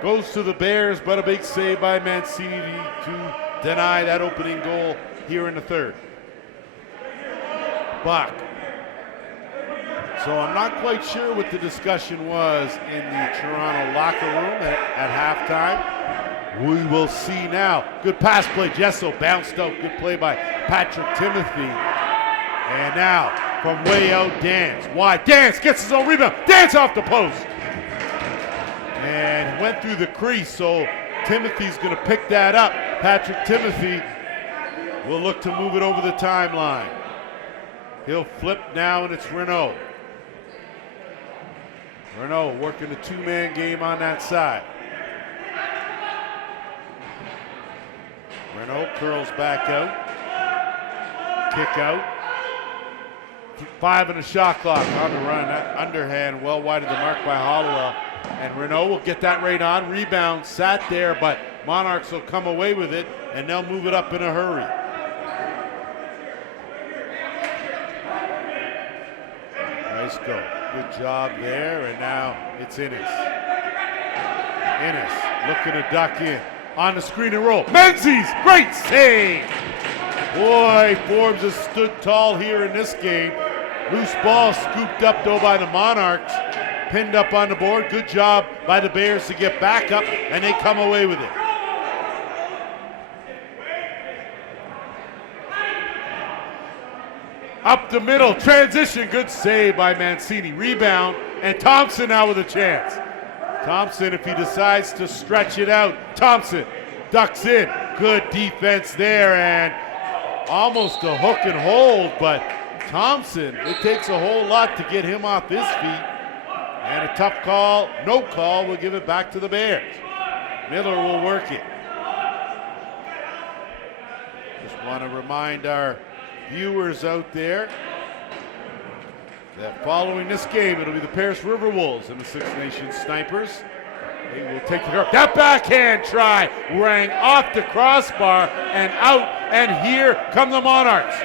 goes to the Bears, but a big save by Mancini to deny that opening goal here in the third. Buck. So I'm not quite sure what the discussion was in the Toronto locker room at halftime. We will see now. Good pass play. Jesso bounced out. Good play by Patrick Timothy. And now from way out, Dance. Wide. Dance gets his own rebound. Dance off the post. And went through the crease, so Timothy's going to pick that up. Patrick Timothy will look to move it over the timeline. He'll flip now, and it's Renault. Renault working a two-man game on that side. Renault curls back out. Kick out. 5 in the shot clock on the run. That underhand well wide of the mark by Hollowell. And Renault will get that right on. Rebound sat there, but Monarchs will come away with it, and they'll move it up in a hurry. Nice go. Good job there, and now it's Innes. Innes looking to duck in. On the screen and roll. Menzies, great save! Boy, Forbes has stood tall here in this game. Loose ball scooped up though by the Monarchs. Pinned up on the board. Good job by the Bears to get back up, and they come away with it. Up the middle, transition, good save by Mancini. Rebound, and Thompson now with a chance. Thompson, if he decides to stretch it out, Thompson ducks in. Good defense there, and almost a hook and hold, but Thompson, it takes a whole lot to get him off his feet. And a tough call, no call, will give it back to the Bears. Miller will work it. Just want to remind our viewers out there that following this game, it'll be the Paris River Wolves and the Six Nations Snipers. They will take the cup. That backhand try rang off the crossbar and out, and here come the Monarchs.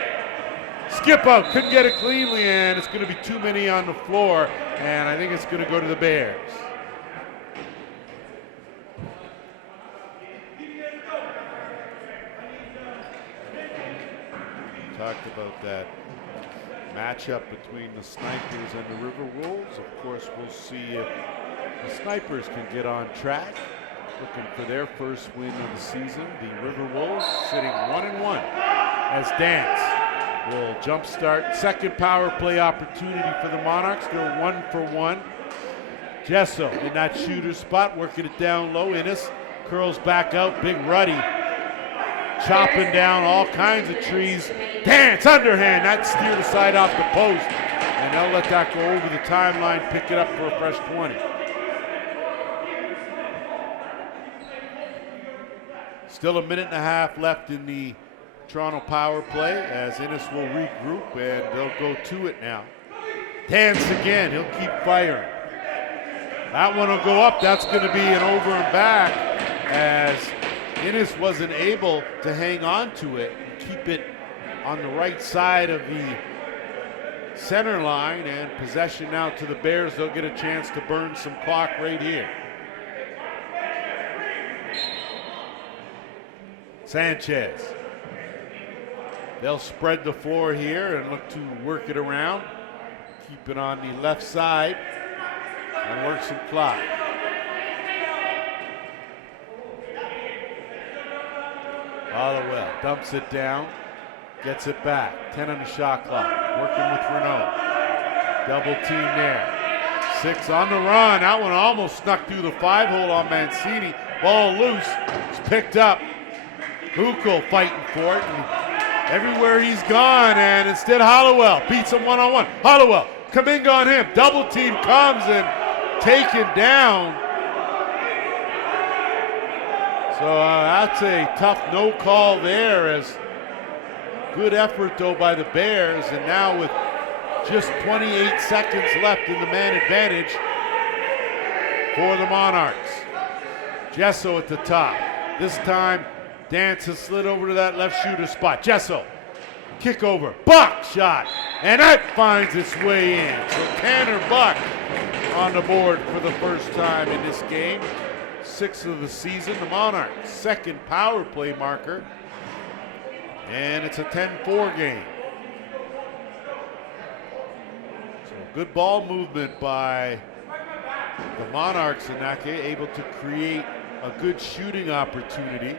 Skip out, couldn't get it cleanly, and it's going to be too many on the floor, and I think it's going to go to the Bears. Talked about that matchup between the Snipers and the River Wolves. Of course, we'll see if the Snipers can get on track, looking for their first win of the season. The River Wolves sitting 1-1 as Dance will jumpstart second power play opportunity for the Monarchs. They're 1-for-1. Jesso in that shooter spot, working it down low. Innes curls back out. Big Ruddy chopping down all kinds of trees. Dance underhand, that steered aside off the post, and they'll let that go over the timeline, pick it up for a fresh 20. Still a minute and a half left in the Toronto power play as Innes will regroup, and they'll go to it now. Dance again, he'll keep firing. That one will go up. That's going to be an over and back as Innes wasn't able to hang on to it and keep it on the right side of the center line, and possession now to the Bears. They'll get a chance to burn some clock right here. Sanchez. They'll spread the floor here and look to work it around. Keep it on the left side and work some clock. Hollowell dumps it down, gets it back. 10 on the shot clock. Working with Renault. Double team there. 6 on the run. That one almost snuck through the 5-hole on Mancini. Ball loose. It's picked up. Hukel fighting for it. And everywhere he's gone, and instead Hollowell beats him one-on-one. Hollowell, Kaminga on him. Double team comes and taken down. So that's a tough no call there. As good effort though by the Bears, and now with just 28 seconds left in the man advantage for the Monarchs. Gesso at the top. This time, Dance has slid over to that left shooter spot. Gesso, kick over, Buck shot, and that finds its way in. So Tanner Buck on the board for the first time in this game. 6th of the season. The Monarchs' second power play marker. And it's a 10-4 game. So good ball movement by the Monarchs in that game, able to create a good shooting opportunity.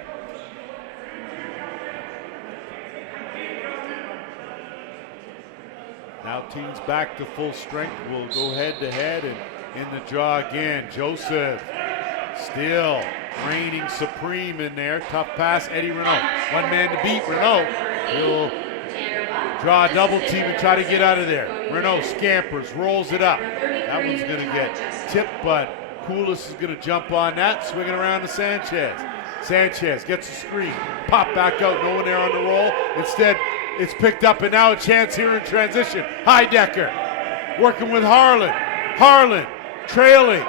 Now teams back to full strength. We'll go head to head, and in the draw again, Joseph still reigning supreme in there. Tough pass, Eddie Renault. One man to beat Renault. He'll draw a double team and try to get out of there. Renault scampers, rolls it up. That one's going to get tipped, but Koulis is going to jump on that, swing it around to Sanchez. Sanchez gets a screen, pop back out, no one there on the roll. Instead, it's picked up, and now a chance here in transition. Heidecker working with Harlan. Harlan trailing,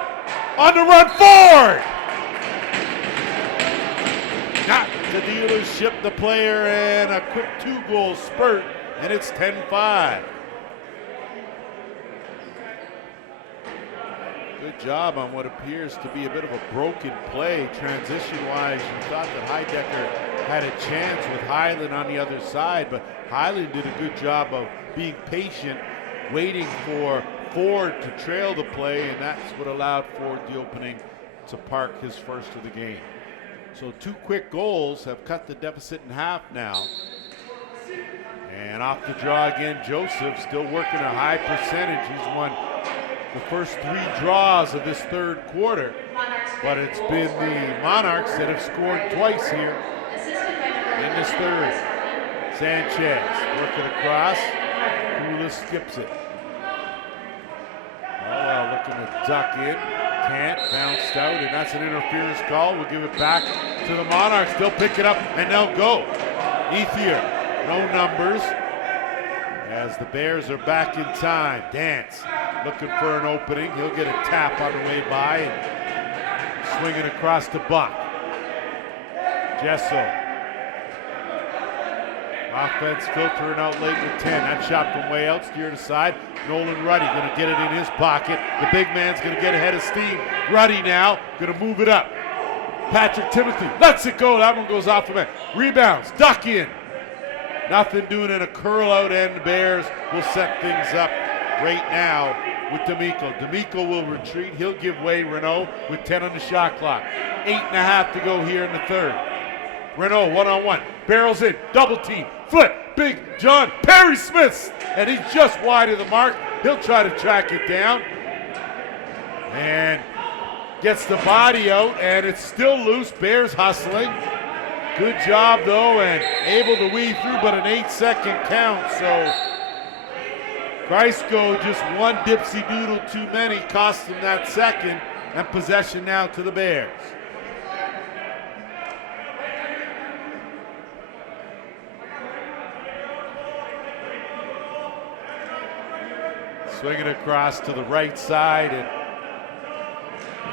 on the run forward. Not the dealership, the player, and a quick 2-goal spurt, and it's 10-5. Good job on what appears to be a bit of a broken play. Transition-wise, you thought that Heidecker had a chance with Hyland on the other side, but Hyland did a good job of being patient, waiting for Ford to trail the play, and that's what allowed Ford the opening to park his first of the game. So 2 quick goals have cut the deficit in half now. And off the draw again, Joseph still working a high percentage. He's won the first 3 draws of this third quarter, but it's been the Monarchs that have scored twice here in this third. Sanchez working across. Koulis skips it. Oh, looking to duck in. Can't. Bounced out, and that's an interference call. We'll give it back to the Monarchs. They'll pick it up, and they'll go. Ethier, no numbers. As the Bears are back in time. Dance looking for an opening. He'll get a tap on the way by, and swinging across to Buck. Gesso. Offense filtering out late with 10. That shot from way out, steered aside. Nolan Ruddy going to get it in his pocket. The big man's going to get ahead of steam. Ruddy now going to move it up. Patrick Timothy lets it go. That one goes off of it. Rebounds, duck in. Nothing doing in a curl out, and the Bears will set things up right now with D'Amico. D'Amico will retreat. He'll give way. Renault with 10 on the shot clock. 8.5 to go here in the third. Renault one-on-one, barrels in, double team, flip, Big John Perry Smith, and he's just wide of the mark. He'll try to track it down, and gets the body out, and it's still loose. Bears hustling. Good job though, and able to weave through, but an 8-second count. So Griceco just one dipsy doodle too many, cost him that second, and possession now to the Bears. Swinging across to the right side, and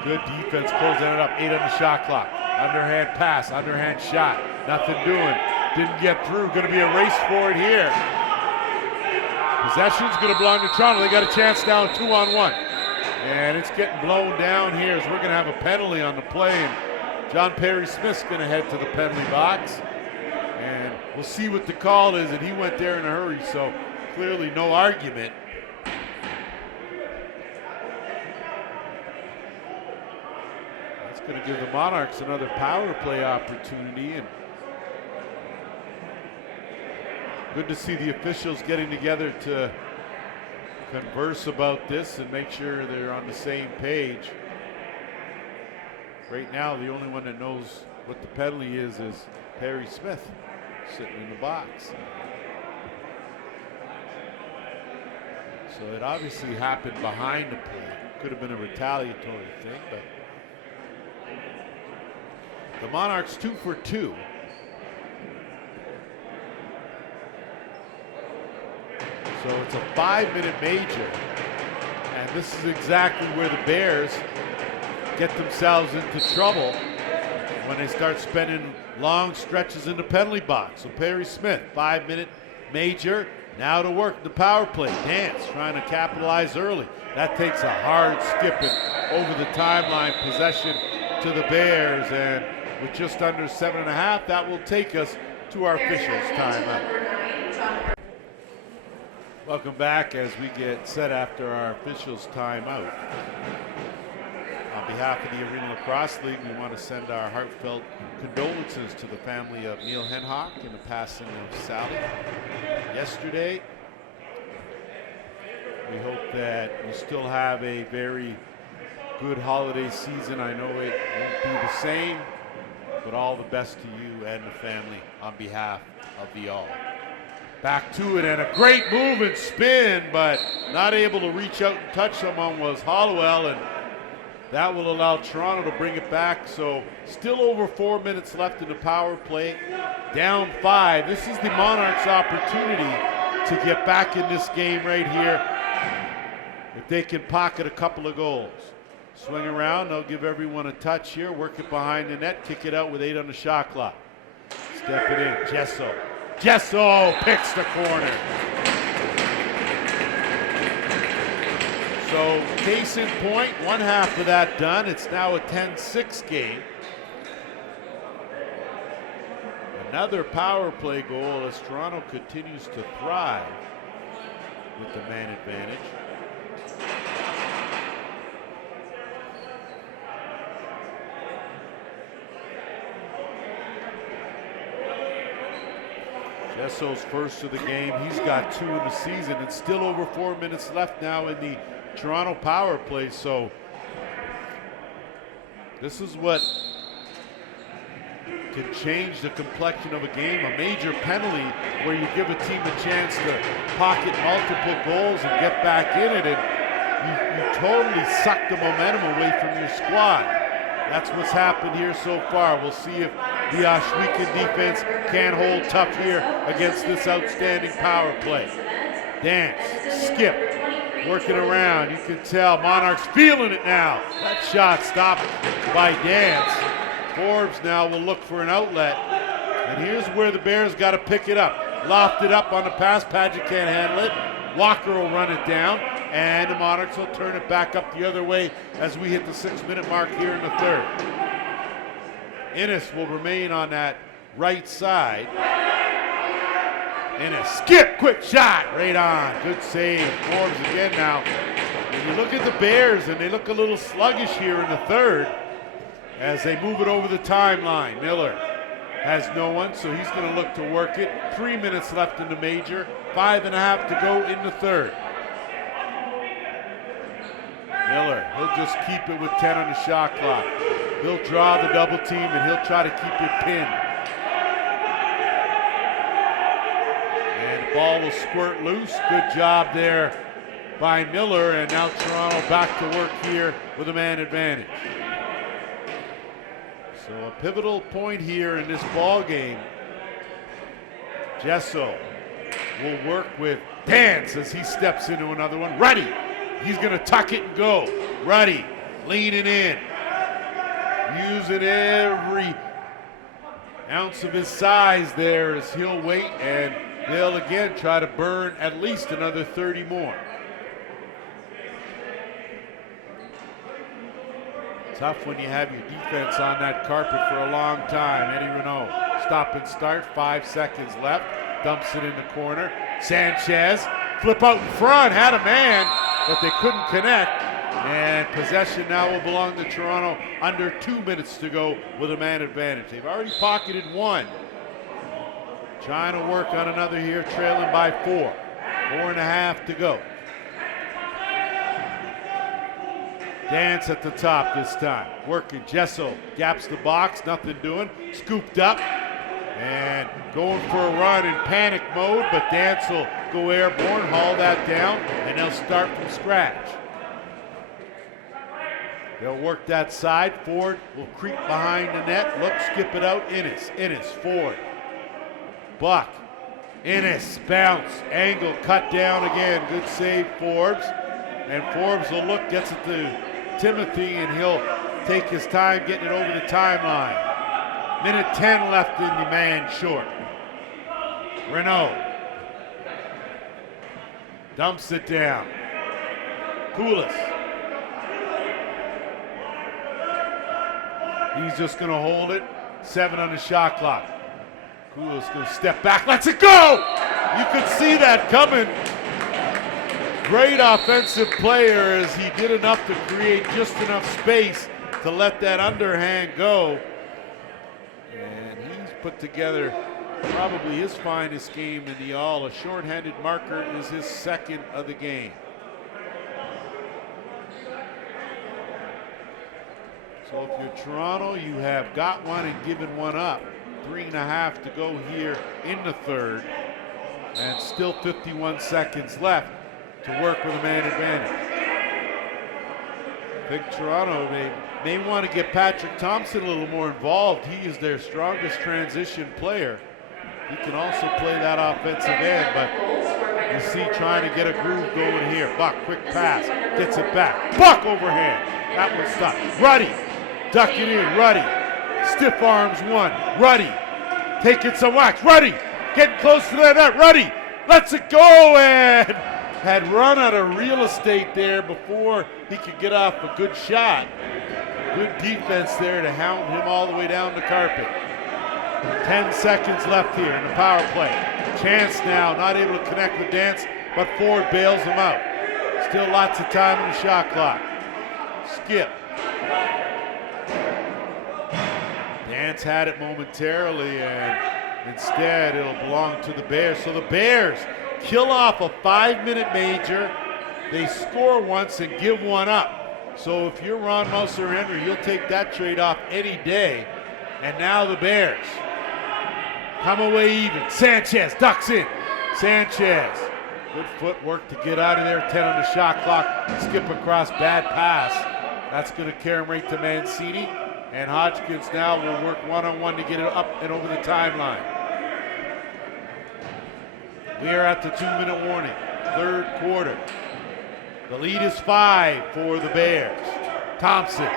good defense closing it up. 8 on the shot clock. Underhand pass, underhand shot. Nothing doing. Didn't get through. Going to be a race for it here. Possession's going to belong to Toronto. They got a chance now, 2-on-1. And it's getting blown down here as we're going to have a penalty on the play. And John Perry Smith's going to head to the penalty box. And we'll see what the call is. And he went there in a hurry, so clearly no argument. Going to give the Monarchs another power play opportunity, and Good to see the officials getting together to converse about this and make sure they're on the same page. Right now, the only one that knows what the penalty is Perry Smith, sitting in the box. So it obviously happened behind the play. Could have been a retaliatory thing, but the Monarchs 2 for 2. So it's a 5-minute major, and this is exactly where the Bears get themselves into trouble when they start spending long stretches in the penalty box. So Perry Smith, 5-minute major, now to work the power play. Dance trying to capitalize early. That takes a hard skipping over the timeline, possession to the Bears, and with just under 7.5, that will take us to our officials' timeout. Welcome back as we get set after our officials' timeout. On behalf of the Arenalacrosseleague, we want to send our heartfelt condolences to the family of Neil Henhock in the passing of Sally yesterday. We hope that you still have a very good holiday season. I know it won't be the same, but all the best to you and the family on behalf of the all. Back to it, and a great move and spin, but not able to reach out and touch someone was Hollowell, and that will allow Toronto to bring it back. So still over 4 minutes left in the power play, down 5. This is the Monarchs' opportunity to get back in this game right here if they can pocket a couple of goals. Swing around, they'll give everyone a touch here, work it behind the net, kick it out with 8 on the shot clock. Step it in, Gesso picks the corner. So case in point, one half of that done. It's now a 10-6 game. Another power play goal as Toronto continues to thrive with the man advantage. Jesso's first of the game. He's got 2 in the season, and still over 4 minutes left now in the Toronto power play. So this is what can change the complexion of a game. A major penalty where you give a team a chance to pocket multiple goals and get back in it, and you totally suck the momentum away from your squad. That's what's happened here so far. We'll see if the Ohsweken defense can hold tough here against this outstanding power play. Dance, skip, working around. You can tell Monarchs feeling it now. That shot stopped by Dance. Forbes now will look for an outlet. And here's where the Bears got to pick it up. Loft it up on the pass. Padgett can't handle it. Walker will run it down. And the Monarchs will turn it back up the other way as we hit the 6-minute mark here in the third. Innes will remain on that right side. Innes, skip, quick shot, right on. Good save. Forbes again now. When you look at the Bears, and they look a little sluggish here in the third as they move it over the timeline. Miller has no one, so he's going to look to work it. 3 minutes left in the major. 5.5 to go in the third. Miller, he'll just keep it with 10 on the shot clock. He'll draw the double team and he'll try to keep it pinned. And the ball will squirt loose. Good job there by Miller, and now Toronto back to work here with a man advantage. So a pivotal point here in this ball game. Gesso will work with Dance as he steps into another one. Ruddy, he's going to tuck it and go. Ruddy leaning in, using every ounce of his size there as he'll wait, and they'll again try to burn at least another 30 more. Tough when you have your defense on that carpet for a long time. Eddie Renaud, stop and start, 5 seconds left, dumps it in the corner. Sanchez, flip out in front, had a man, but they couldn't connect. And possession now will belong to Toronto, under 2 minutes to go with a man advantage. They've already pocketed one. Trying to work on another here, trailing by 4. 4.5 to go. Dance at the top this time. Working. Gesso gaps the box, nothing doing. Scooped up and going for a run in panic mode, but Dance will go airborne, haul that down, and they'll start from scratch. They'll work that side. Ford will creep behind the net. Look, skip it out. Innes, Ford. Buck. Innes, bounce. Angle, cut down again. Good save, Forbes. And Forbes will look, gets it to Timothy, and he'll take his time getting it over the timeline. Minute 10 left in the man short. Renault. Dumps it down. Koulis. He's just going to hold it. 7 on the shot clock. Koulis going to step back. Lets it go! You could see that coming. Great offensive player as he did enough to create just enough space to let that underhand go. And he's put together probably his finest game in the all. A shorthanded marker is his second of the game. So if you're Toronto, you have got one and given one up. 3.5 to go here in the third. And still 51 seconds left to work with a man advantage. I think Toronto may want to get Patrick Thompson a little more involved. He is their strongest transition player. He can also play that offensive end, but you see trying to get a groove going here. Buck, quick pass, gets it back. Buck overhand. That one's stopped. Ruddy, duck it in. Ruddy, stiff arms one. Ruddy, taking some wax. Ruddy, getting close to that net. Ruddy, lets it go and had run out of real estate there before he could get off a good shot. Good defense there to hound him all the way down the carpet. 10 seconds left here in the power play. Chance now, not able to connect with Dance, but Ford bails him out. Still lots of time in the shot clock. Skip. Dance had it momentarily, and instead it'll belong to the Bears. So the Bears kill off a 5-minute major. They score once and give one up. So if you're Ron Mouser Henry, you'll take that trade off any day. And now the Bears come away even. Sanchez ducks in. Sanchez, good footwork to get out of there. 10 on the shot clock. Skip across, bad pass. That's going to carry him right to Mancini. And Hodgkins now will work one-on-one to get it up and over the timeline. We are at the 2-minute warning, third quarter. The lead is 5 for the Bears. Thompson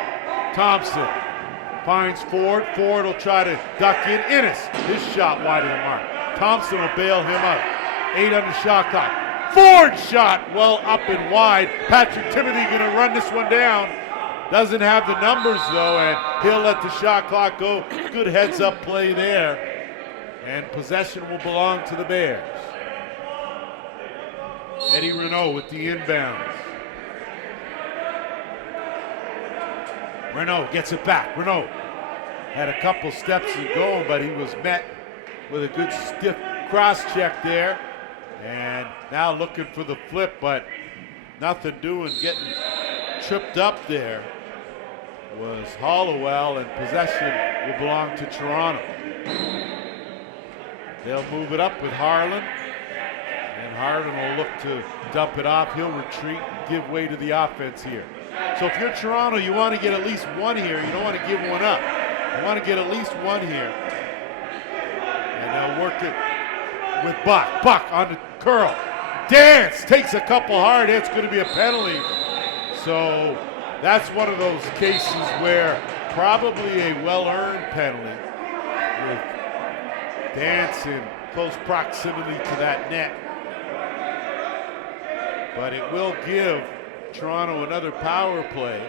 finds Ford. Ford will try to duck in. Innes, his shot wide of the mark. Thompson will bail him out. 8 on the shot clock. Ford shot well up and wide. Patrick Timothy going to run this one down. Doesn't have the numbers though, and he'll let the shot clock go. Good heads up play there. And possession will belong to the Bears. Eddie Renault with the inbounds. Renault gets it back. Renault had a couple steps in going, but he was met with a good stiff cross check there. And now looking for the flip, but nothing doing. Getting tripped up there was Hollowell, and possession will belong to Toronto. They'll move it up with Harlan. And Harden will look to dump it off. He'll retreat and give way to the offense here. So if you're Toronto, you want to get at least one here. You don't want to give one up. You want to get at least one here. And they'll work it with Buck. Buck on the curl. Dance takes a couple hard hits. Going to be a penalty. So that's one of those cases where probably a well-earned penalty with Dance in close proximity to that net. But it will give Toronto another power play.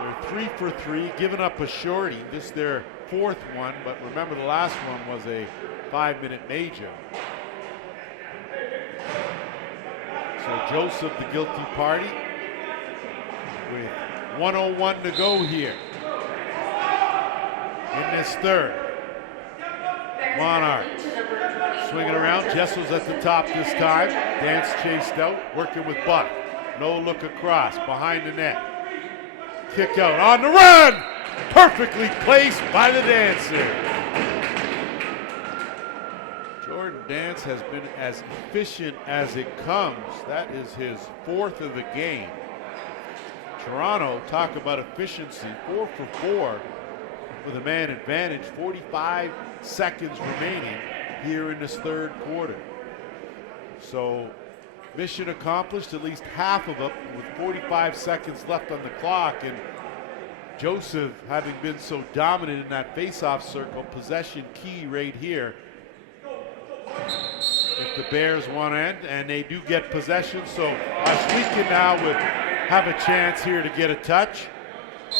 They're 3 for 3, giving up a shorty. This is their 4th one, but remember the last one was a 5-minute major. So Joseph, the guilty party, with 1:01 to go here in this third. Monarchs. Swinging around, Jessel's at the top this time. Dance chased out, working with Buck. No look across, behind the net. Kick out, on the run! Perfectly placed by the dancer. Jordan Dance has been as efficient as it comes. That is his 4th of the game. Toronto, talk about efficiency, 4 for 4 with a man advantage, 45 seconds remaining here in this 3rd quarter. So mission accomplished, at least half of it, with 45 seconds left on the clock. And Joseph, having been so dominant in that face-off circle, possession key right here. If the Bears want to end, and they do get possession, so Ohsweken now would have a chance here to get a touch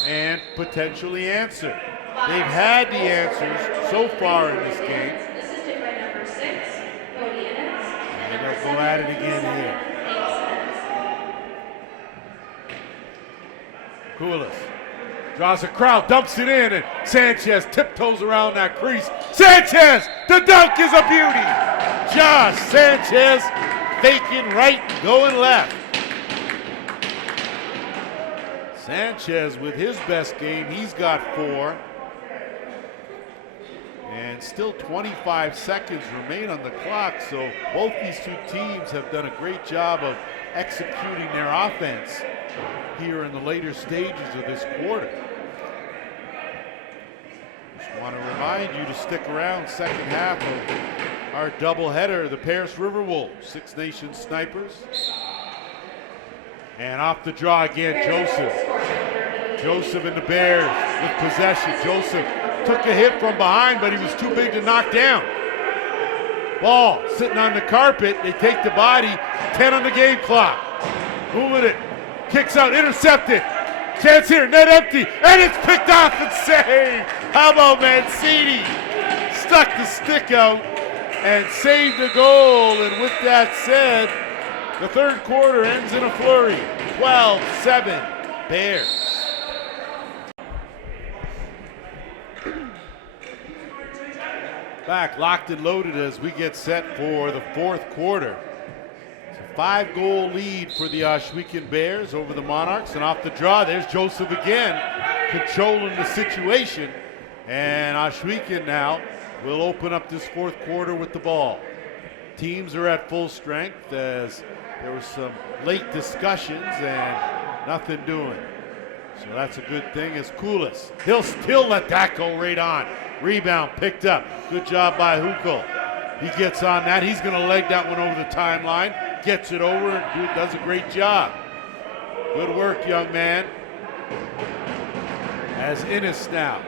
and potentially answer. They've had the answers so far in this game. Assisted by number 6, Cody Ennis. And they'll go at it again here. Koulis draws a crowd, dumps it in, and Sanchez tiptoes around that crease. Sanchez, the dunk is a beauty. Josh Sanchez faking right, going left. Sanchez with his best game, he's got 4. And still 25 seconds remain on the clock, so both these two teams have done a great job of executing their offense here in the later stages of this quarter. Just want to remind you to stick around, second half of our doubleheader, the Paris River Wolves, Six Nations Snipers. And off the draw again, Joseph. Joseph and the Bears with possession. Joseph took a hit from behind, but he was too big to knock down. Ball sitting on the carpet. They take the body. 10 on the game clock. Moving it. Kicks out. Intercepted. Chance here. Net empty. And it's picked off and saved. How about Mancini? Stuck the stick out and saved the goal. And with that said, the 3rd quarter ends in a flurry. 12-7 Bears. Back locked and loaded as we get set for the 4th quarter. It's a 5-goal lead for the Ohsweken Bears over the Monarchs, and off the draw, there's Joseph again, controlling the situation. And Ohsweken now will open up this 4th quarter with the ball. Teams are at full strength as there was some late discussions and nothing doing. So that's a good thing as Koulis. He'll still let that go right on. Rebound picked up. Good job by Hukel. He gets on that. He's going to leg that one over the timeline. Gets it over and does a great job. Good work, young man. As Innes now,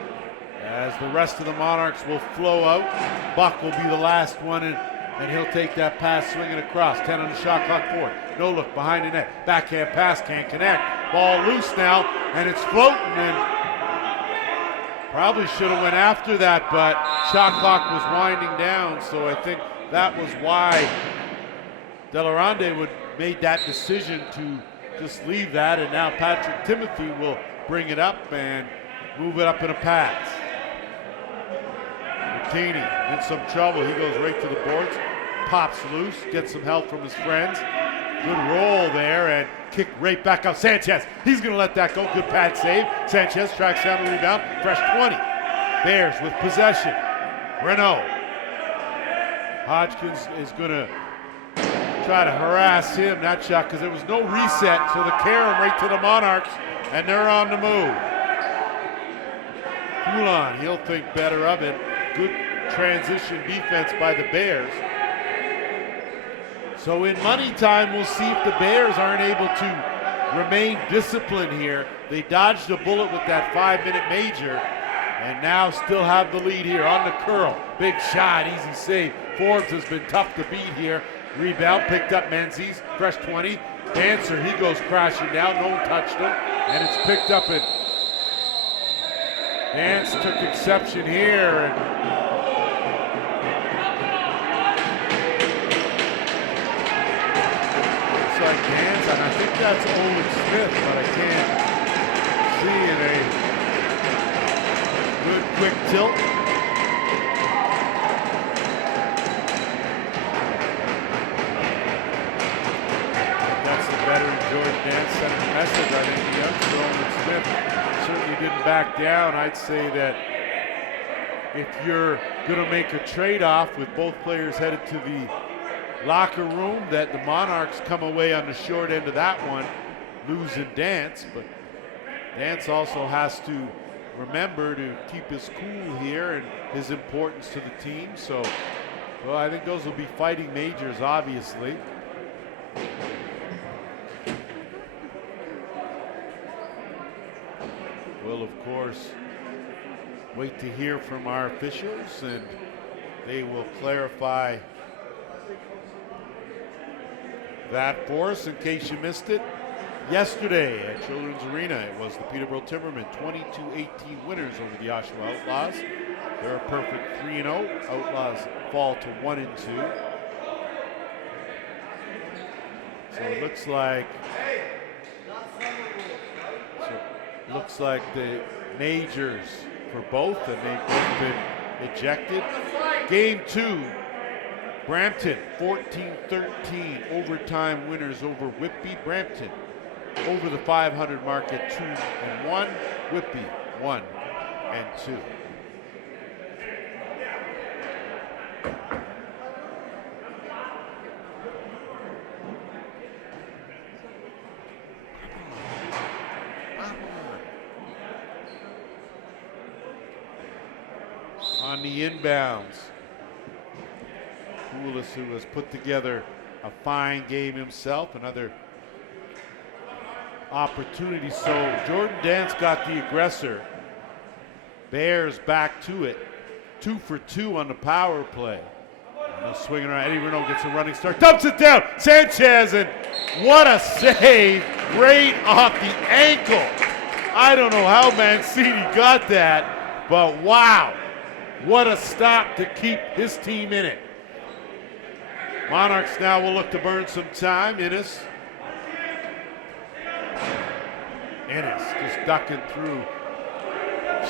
as the rest of the Monarchs will flow out. Buck will be the last one, and he'll take that pass swinging across. 10 on the shot clock forward. No look behind the net. Backhand pass, can't connect. Ball loose now, and it's floating, and probably should have went after that, but shot clock was winding down, so I think that was why Delarande would made that decision to just leave that, and now Patrick Timothy will bring it up and move it up in a pass. McKinney in some trouble. He goes right to the boards, pops loose, gets some help from his friends. Good roll there and kick right back out. Sanchez, he's going to let that go. Good pad save. Sanchez tracks down the rebound. Fresh 20. Bears with possession. Renault. Hodgkins is going to try to harass him. That shot because there was no reset. So the carry right to the Monarchs, and they're on the move. Poulon, he'll think better of it. Good transition defense by the Bears. So in money time, we'll see if the Bears aren't able to remain disciplined here. They dodged a bullet with that 5-minute major and now still have the lead here on the curl. Big shot, easy save. Forbes has been tough to beat here. Rebound picked up Menzies, fresh 20. Dancer, he goes crashing down. No one touched him, and it's picked up. And Dance took exception here. And like Dance, and I think that's Owen Smith, but I can't see it. A good quick tilt. Dance sent a message. I think the youngster Roman Smith certainly didn't back down. I'd say that if you're going to make a trade-off with both players headed to the locker room, that the Monarchs come away on the short end of that one, losing Dance. But Dance also has to remember to keep his cool here and his importance to the team. So, well, I think those will be fighting majors, obviously. We'll, of course, wait to hear from our officials, and they will clarify that for us in case you missed it. Yesterday at Children's Arena, it was the Peterborough Timbermen 22-18 winners over the Oshawa Outlaws. They're a perfect 3-0. Outlaws fall to 1-2. So it looks like the majors for both, and they've both been ejected. Game 2, Brampton 14-13 overtime winners over Whitby. Brampton over the 500 mark at 2-1. Whitby 1-2. On the inbounds, Poulos, who has put together a fine game himself, another opportunity. So Jordan Dance got the aggressor. Bears back to it. 2 for 2 on the power play. And swinging around. Eddie Renault gets a running start. Dumps it down. Sanchez, and what a save. Right off the ankle. I don't know how Mancini got that, but wow. What a stop to keep his team in it. Monarchs now will look to burn some time. Innes just ducking through.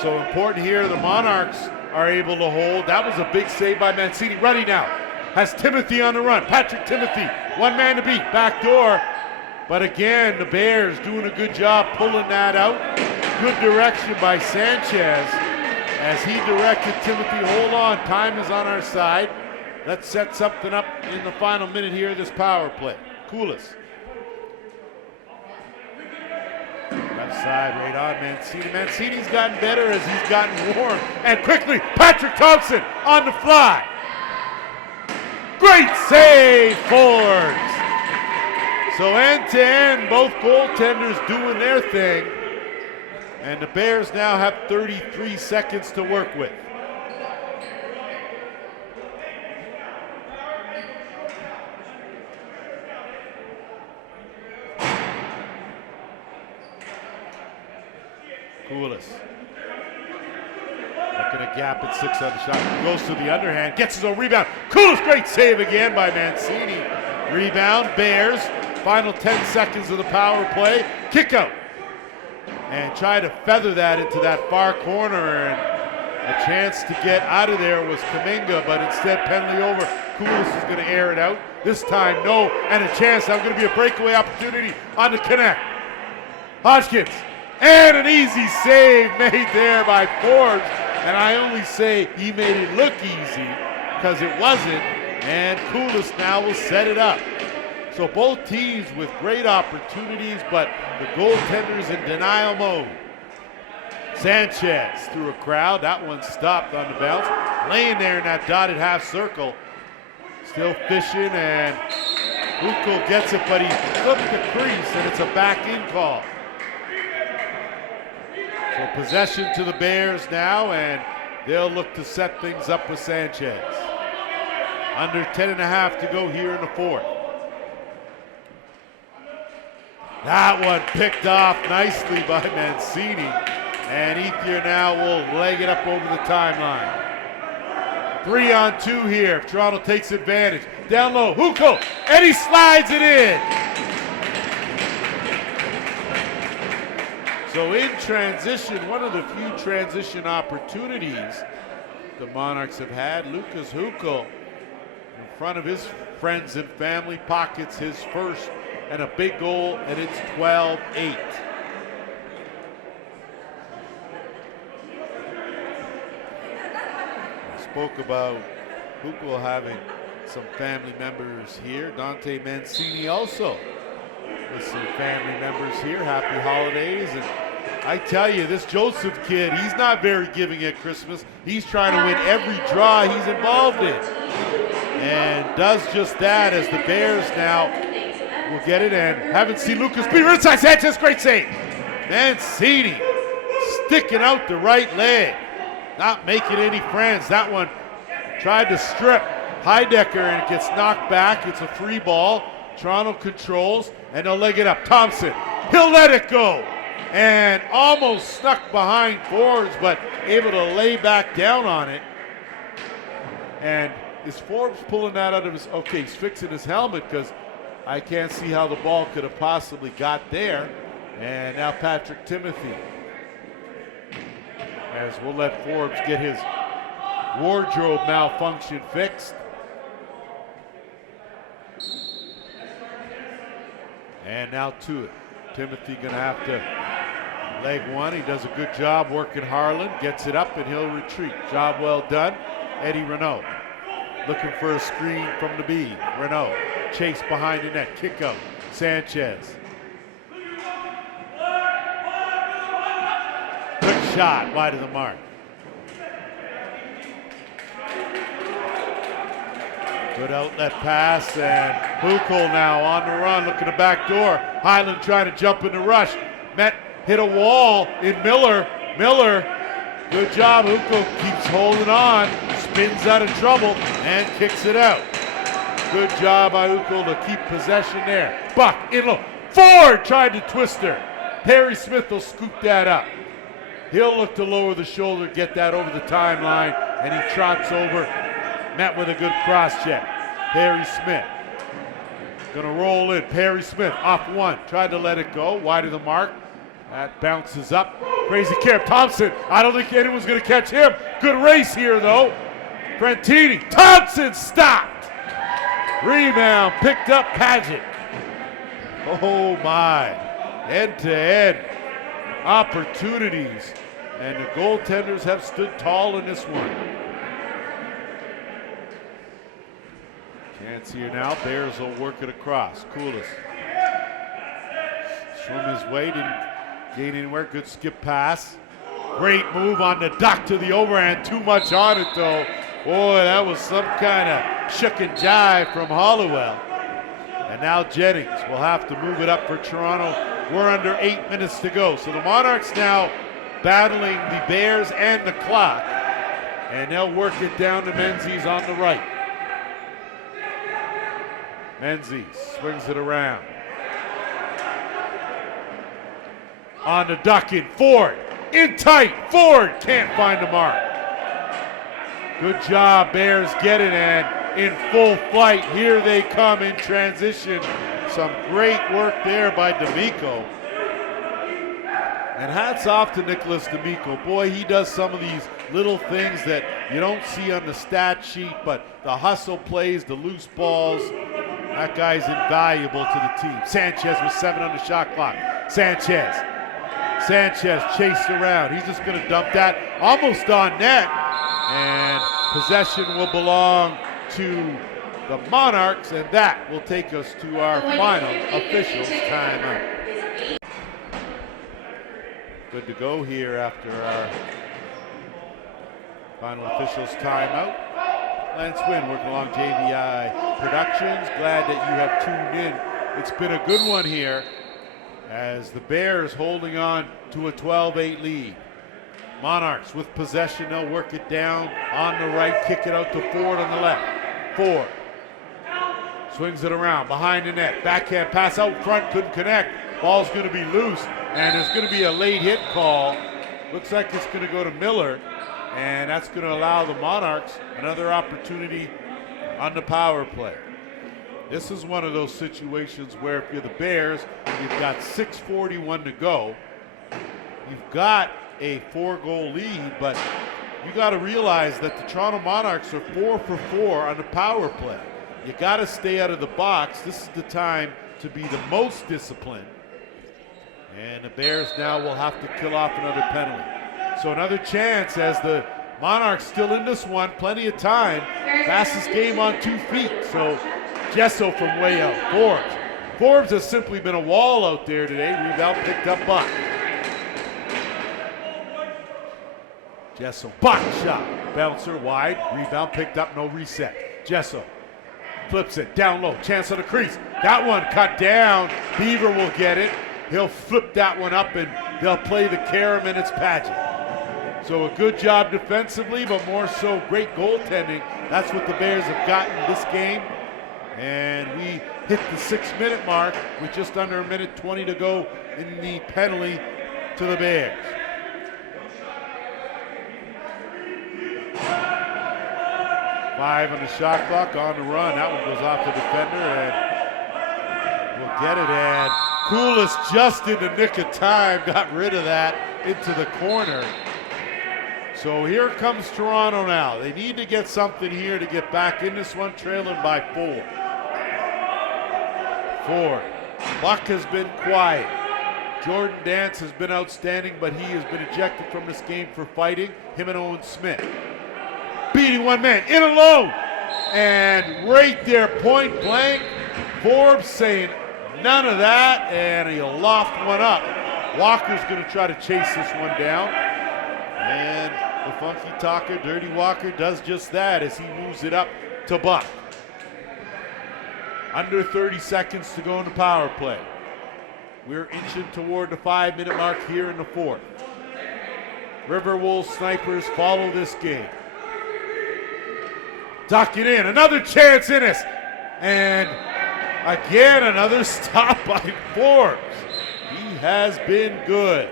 So important here, the Monarchs are able to hold. That was a big save by Mancini. Running now, has Timothy on the run. Patrick Timothy, one man to beat, back door. But again, the Bears doing a good job pulling that out. Good direction by Sanchez as he directed Timothy, hold on, time is on our side. Let's set something up in the final minute here of this power play. Poulos. Left side, right on Mancini. Mancini's gotten better as he's gotten warm. And quickly, Patrick Thompson on the fly. Great save, Forbes. So end to end, both goaltenders doing their thing. And the Bears now have 33 seconds to work with. Poulos. Looking at gap at 6 on the shot. Goes to the underhand. Gets his own rebound. Poulos, great save again by Mancini. Rebound, Bears. Final 10 seconds of the power play. Kick out. And try to feather that into that far corner. And a chance to get out of there was Kuminga, but instead penalty over. Poulos is going to air it out. This time, no. And a chance. Now going to be a breakaway opportunity on the connect. Hodgkins. And an easy save made there by Forbes. And I only say he made it look easy because it wasn't. And Poulos now will set it up. So both teams with great opportunities, but the goaltenders in denial mode. Sanchez through a crowd. That one stopped on the bounce. Laying there in that dotted half circle. Still fishing, and Hukel gets it, but he flipped the crease, and it's a back-in call. So possession to the Bears now, and they'll look to set things up with Sanchez. Under 10.5 to go here in the fourth. That one picked off nicely by Mancini, and Ethier now will leg it up over the timeline. 3-on-2 here if Toronto takes advantage. Down low, Hukel, and he slides it in. So in transition, one of the few transition opportunities the Monarchs have had, Lucas Hukel in front of his friends and family pockets his first and a big goal, and it's 12-8. I spoke about Huckel having some family members here. Dante Mancini also with some family members here. Happy holidays. And I tell you, this Joseph kid, he's not very giving at Christmas. He's trying to win every draw he's involved in. And does just that as the Bears now will get it. And haven't seen Lucas Beaver inside Sanchez, great save. Mancini sticking out the right leg. Not making any friends. That one tried to strip Heidecker and it gets knocked back. It's a free ball. Toronto controls and they'll leg it up. Thompson, he'll let it go. And almost snuck behind Forbes, but able to lay back down on it. And is Forbes pulling that out of his, okay, he's fixing his helmet because I can't see how the ball could have possibly got there. And now Patrick Timothy, as we'll let Forbes get his wardrobe malfunction fixed. And now to it. Timothy gonna have to leg one. He does a good job working Harlan, gets it up and he'll retreat. Job well done. Eddie Renaud looking for a screen from the B. Renaud chase behind the net, kick out. Sanchez. Good shot, wide of the mark. Good outlet pass, and Huckel now on the run, looking at the back door. Highland trying to jump in the rush. Hit a wall in Miller. Miller, good job. Huckel keeps holding on, spins out of trouble, and kicks it out. Good job by Huckel to keep possession there. Buck, in low. Ford tried to twist her. Perry Smith will scoop that up. He'll look to lower the shoulder, get that over the timeline, and he trots over. Met with a good cross check. Perry Smith gonna roll in. Perry Smith off one, tried to let it go, wide of the mark. That bounces up. Crazy Camp Thompson. I don't think anyone's gonna catch him. Good race here though. Frantini. Thompson stopped. Rebound picked up Paget. Oh my. End-to-end opportunities. And the goaltenders have stood tall in this one. Chance here now. Bears will work it across. Koulis. Swim his way. Didn't gain anywhere. Good skip pass. Great move on the duck to the overhand. Too much on it though. Boy, that was some kind of shook and jive from Hollowell. And now Jennings will have to move it up for Toronto. We're under 8 minutes to go. So the Monarchs now battling the Bears and the clock. And they'll work it down to Menzies on the right. Menzies swings it around. On the duck in. Ford in tight. Ford can't find the mark. Good job, Bears get it, and in full flight, here they come in transition. Some great work there by D'Amico. And hats off to Nicholas D'Amico. Boy, he does some of these little things that you don't see on the stat sheet, but the hustle plays, the loose balls, that guy's invaluable to the team. Sanchez with 7 on the shot clock. Sanchez chased around. He's just going to dump that almost on net. And possession will belong to the Monarchs, and that will take us to our final officials timeout. Good to go here after our final officials timeout. Lance Wynn working along JVI Productions. Glad that you have tuned in. It's been a good one here as the Bears holding on to a 12-8 lead. Monarchs with possession, they'll work it down on the right, kick it out to Ford on the left. Ford swings it around behind the net, backhand pass out front, couldn't connect. Ball's going to be loose, and there's going to be a late hit call. Looks like it's going to go to Miller, and that's going to allow the Monarchs another opportunity on the power play. This is one of those situations where if you're the Bears, you've got 6:41 to go. You've got a 4-goal lead, but you got to realize that the Toronto Monarchs are 4 for 4 on the power play. You got to stay out of the box. This is the time to be the most disciplined. And the Bears now will have to kill off another penalty. So another chance as the Monarchs still in this one, plenty of time. Fastest game on 2 feet. So Jesso from way out. Forbes has simply been a wall out there today. Rebound picked up Buck. Jesso, Buck shot. Bouncer wide. Rebound picked up, no reset. Jesso flips it down low. Chance on the crease. That one cut down. Beaver will get it. He'll flip that one up and they'll play the Kara minutes pageant. So a good job defensively, but more so great goaltending. That's what the Bears have gotten this game. And we hit the 6-minute mark with just under 1:20 to go in the penalty to the Bears. Five on the shot clock, on the run. That one goes off the defender and we'll get it. And Koulis just in the nick of time got rid of that into the corner. So here comes Toronto now. They need to get something here to get back in this one, trailing by 4. Buck has been quiet. Jordan Dance has been outstanding, but he has been ejected from this game for fighting. Him and Owen Smith. Beating one man, in alone. And right there, point blank, Forbes saying none of that, and he'll loft one up. Walker's going to try to chase this one down. And the funky talker, Dirty Walker, does just that as he moves it up to Buck. Under 30 seconds to go in the power play. We're inching toward the 5-minute mark here in the 4th. River Wolves snipers follow this game. Duck it in, another chance in us. And again, another stop by Forbes. He has been good.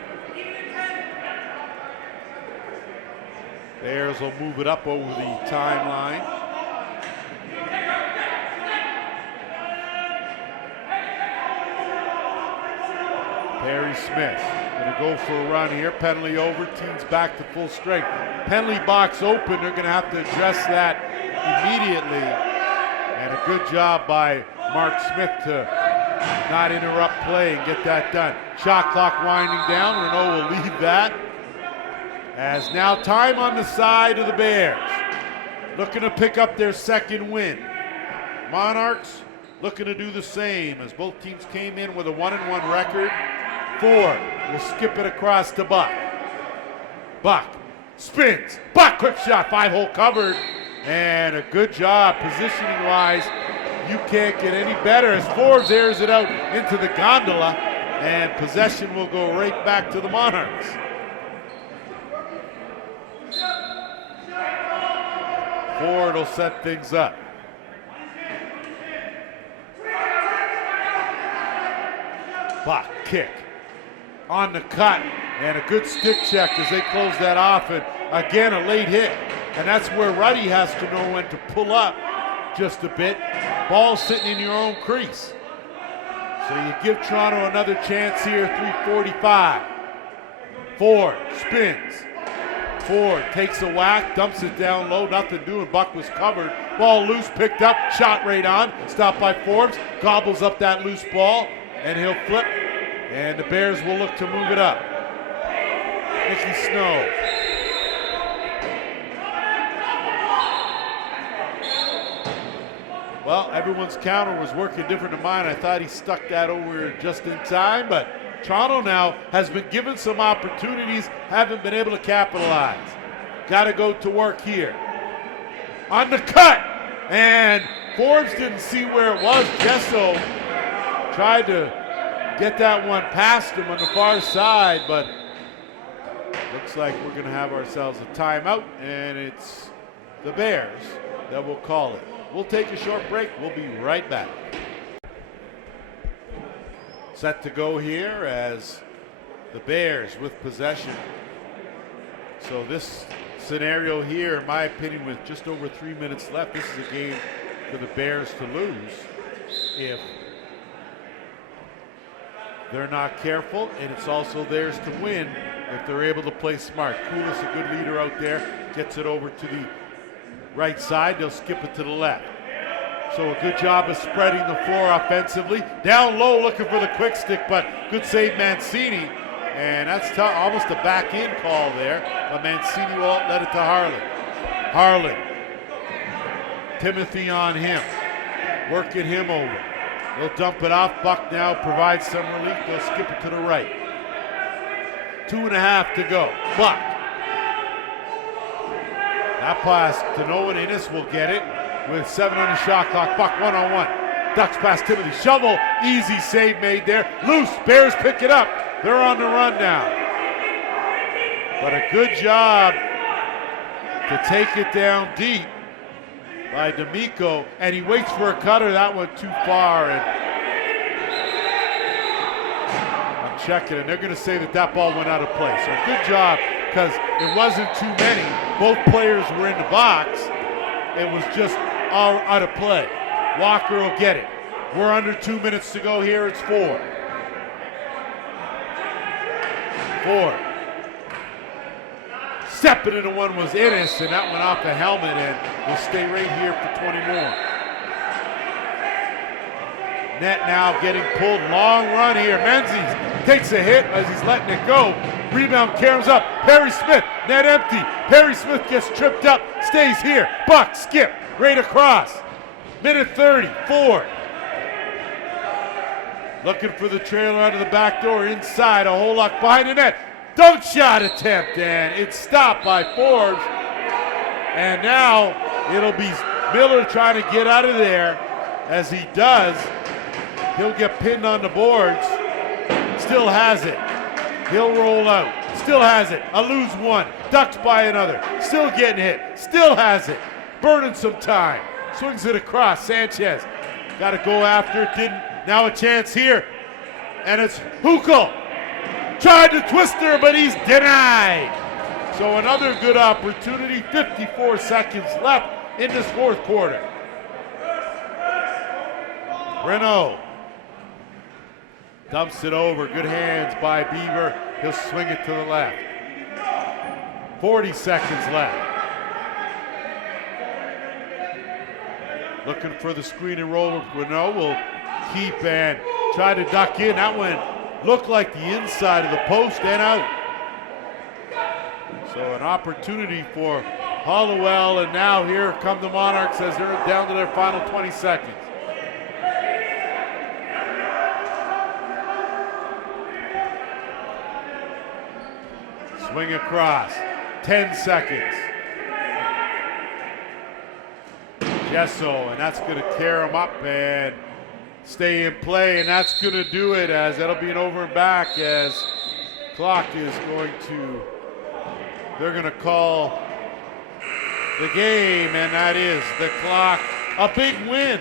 Bears will move it up over the timeline. Perry Smith gonna go for a run here. Penalty over, team's back to full strength. Penalty box open, they're gonna have to address that immediately. And a good job by Mark Smith to not interrupt play and get that done. Shot clock winding down, Renault will leave that. As now time on the side of the Bears. Looking to pick up their second win. Monarchs looking to do the same as both teams came in with a 1-1 record. Ford will skip it across to Buck. Buck spins. Buck, quick shot, 5-hole covered. And a good job positioning-wise. You can't get any better as Forbes airs it out into the gondola. And possession will go right back to the Monarchs. Ford will set things up. Buck kick on the cut and a good stick check as they close that off, and again a late hit, and that's where Ruddy has to know when to pull up just a bit. Ball sitting in your own crease. So you give Toronto another chance here, 3:45. Ford spins. Ford takes a whack, dumps it down low, nothing doing. Buck was covered. Ball loose, picked up, shot right on. Stopped by Forbes, gobbles up that loose ball, and he'll flip. And the Bears will look to move it up. Nicky Snow. Well, everyone's counter was working different than mine. I thought he stuck that over just in time, but Toronto now has been given some opportunities, haven't been able to capitalize. Got to go to work here. On the cut, and Forbes didn't see where it was. Jesso tried to get that one past him on the far side, but looks like we're going to have ourselves a timeout, and it's the Bears that will call it. We'll take a short break. We'll be right back. Set to go here as the Bears with possession. So this scenario here, in my opinion, with just over 3 minutes left, this is a game for the Bears to lose if they're not careful, and it's also theirs to win if they're able to play smart. Koulis, a good leader out there, gets it over to the right side. They'll skip it to the left. So a good job of spreading the floor offensively. Down low looking for the quick stick, but good save Mancini. And that's almost a back in call there, but Mancini won't let it to Harlan. Harlan. Timothy on him. Working him over. He'll dump it off. Buck now provides some relief. They'll skip it to the right. 2.5 to go. Buck. That pass to no one. Innes will get it with 7 on the shot clock. Buck 1-on-1. Ducks past Timothy. Shovel. Easy save made there. Loose. Bears pick it up. They're on the run now. But a good job to take it down deep by D'Amico, and he waits for a cutter. That went too far, and I'm checking, and they're going to say that ball went out of play. So good job, because it wasn't too many. Both players were in the box. It was just all out of play. Walker will get it. We're under 2 minutes to go here. It's 4. Stepping into one was Innes, and that went off the helmet, and will stay right here for 20 more. Net now getting pulled. Long run here. Menzies takes a hit as he's letting it go. Rebound caroms up. Perry Smith, net empty. Perry Smith gets tripped up, stays here. Buck, skip, right across. Minute 30, Ford. Looking for the trailer out of the back door, inside, a whole lot behind the net. Dunk shot attempt, and it's stopped by Forbes. And now it'll be Miller trying to get out of there. As he does, he'll get pinned on the boards. Still has it. He'll roll out. Still has it. A lose one. Ducks by another. Still getting hit. Still has it. Burning some time. Swings it across. Sanchez got to go after it. Didn't. Now a chance here. And it's Hukel. Tried to twist her, but he's denied. So another good opportunity. 54 seconds left in this fourth quarter. Renault dumps it over. Good hands by Beaver. He'll swing it to the left. 40 seconds left. Looking for the screen and roll. Renault will keep and try to duck in. That one looked like the inside of the post and out. So an opportunity for Hollowell, and now here come the Monarchs as they're down to their final 20 seconds. Swing across, 10 seconds. Gesso, and that's going to tear him up and stay in play, and that's going to do it, as that'll be an over and back, as clock is going to, they're going to call the game, and that is the clock. A big win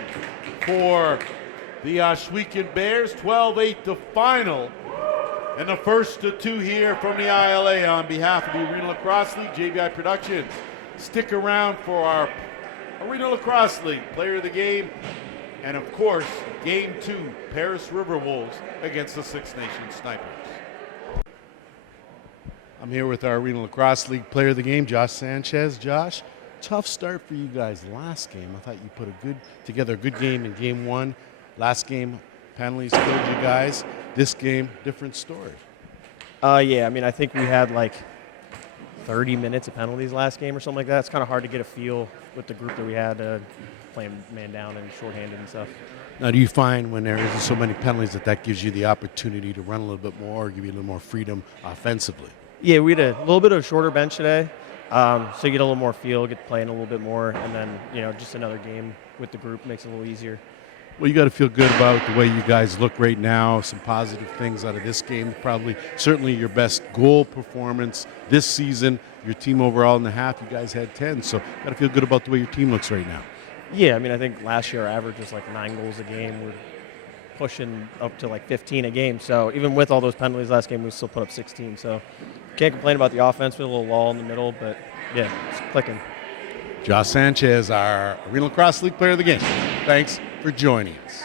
for the Ohsweken Bears, 12-8 the final. And the first of two here from the ILA on behalf of the Arena Lacrosse League, JVI Productions. Stick around for our Arena Lacrosse League Player of the Game. And of course, Game 2, Paris River Wolves against the Six Nations Snipers. I'm here with our Arena Lacrosse League Player of the Game, Josh Sanchez. Josh, tough start for you guys last game. I thought you put together a good game in Game 1. Last game, penalties killed you guys. This game, different story. Yeah, I mean, I think we had like 30 minutes of penalties last game or something like that. It's kind of hard to get a feel with the group that we had playing man down and shorthanded and stuff. Now, do you find when there isn't so many penalties that gives you the opportunity to run a little bit more, or give you a little more freedom offensively? Yeah, we had a little bit of a shorter bench today, so you get a little more feel, get playing a little bit more, and then, just another game with the group makes it a little easier. Well, you got to feel good about the way you guys look right now. Some positive things out of this game. Certainly your best goal performance this season. Your team overall in the half, you guys had 10. So got to feel good about the way your team looks right now. Yeah, I mean, I think last year our average was like 9 goals a game. We're pushing up to like 15 a game. So even with all those penalties last game, we still put up 16. So can't complain about the offense. We had a little lull in the middle, but yeah, it's clicking. Josh Sanchez, our Arena Lacrosse League Player of the Game. Thanks for joining us.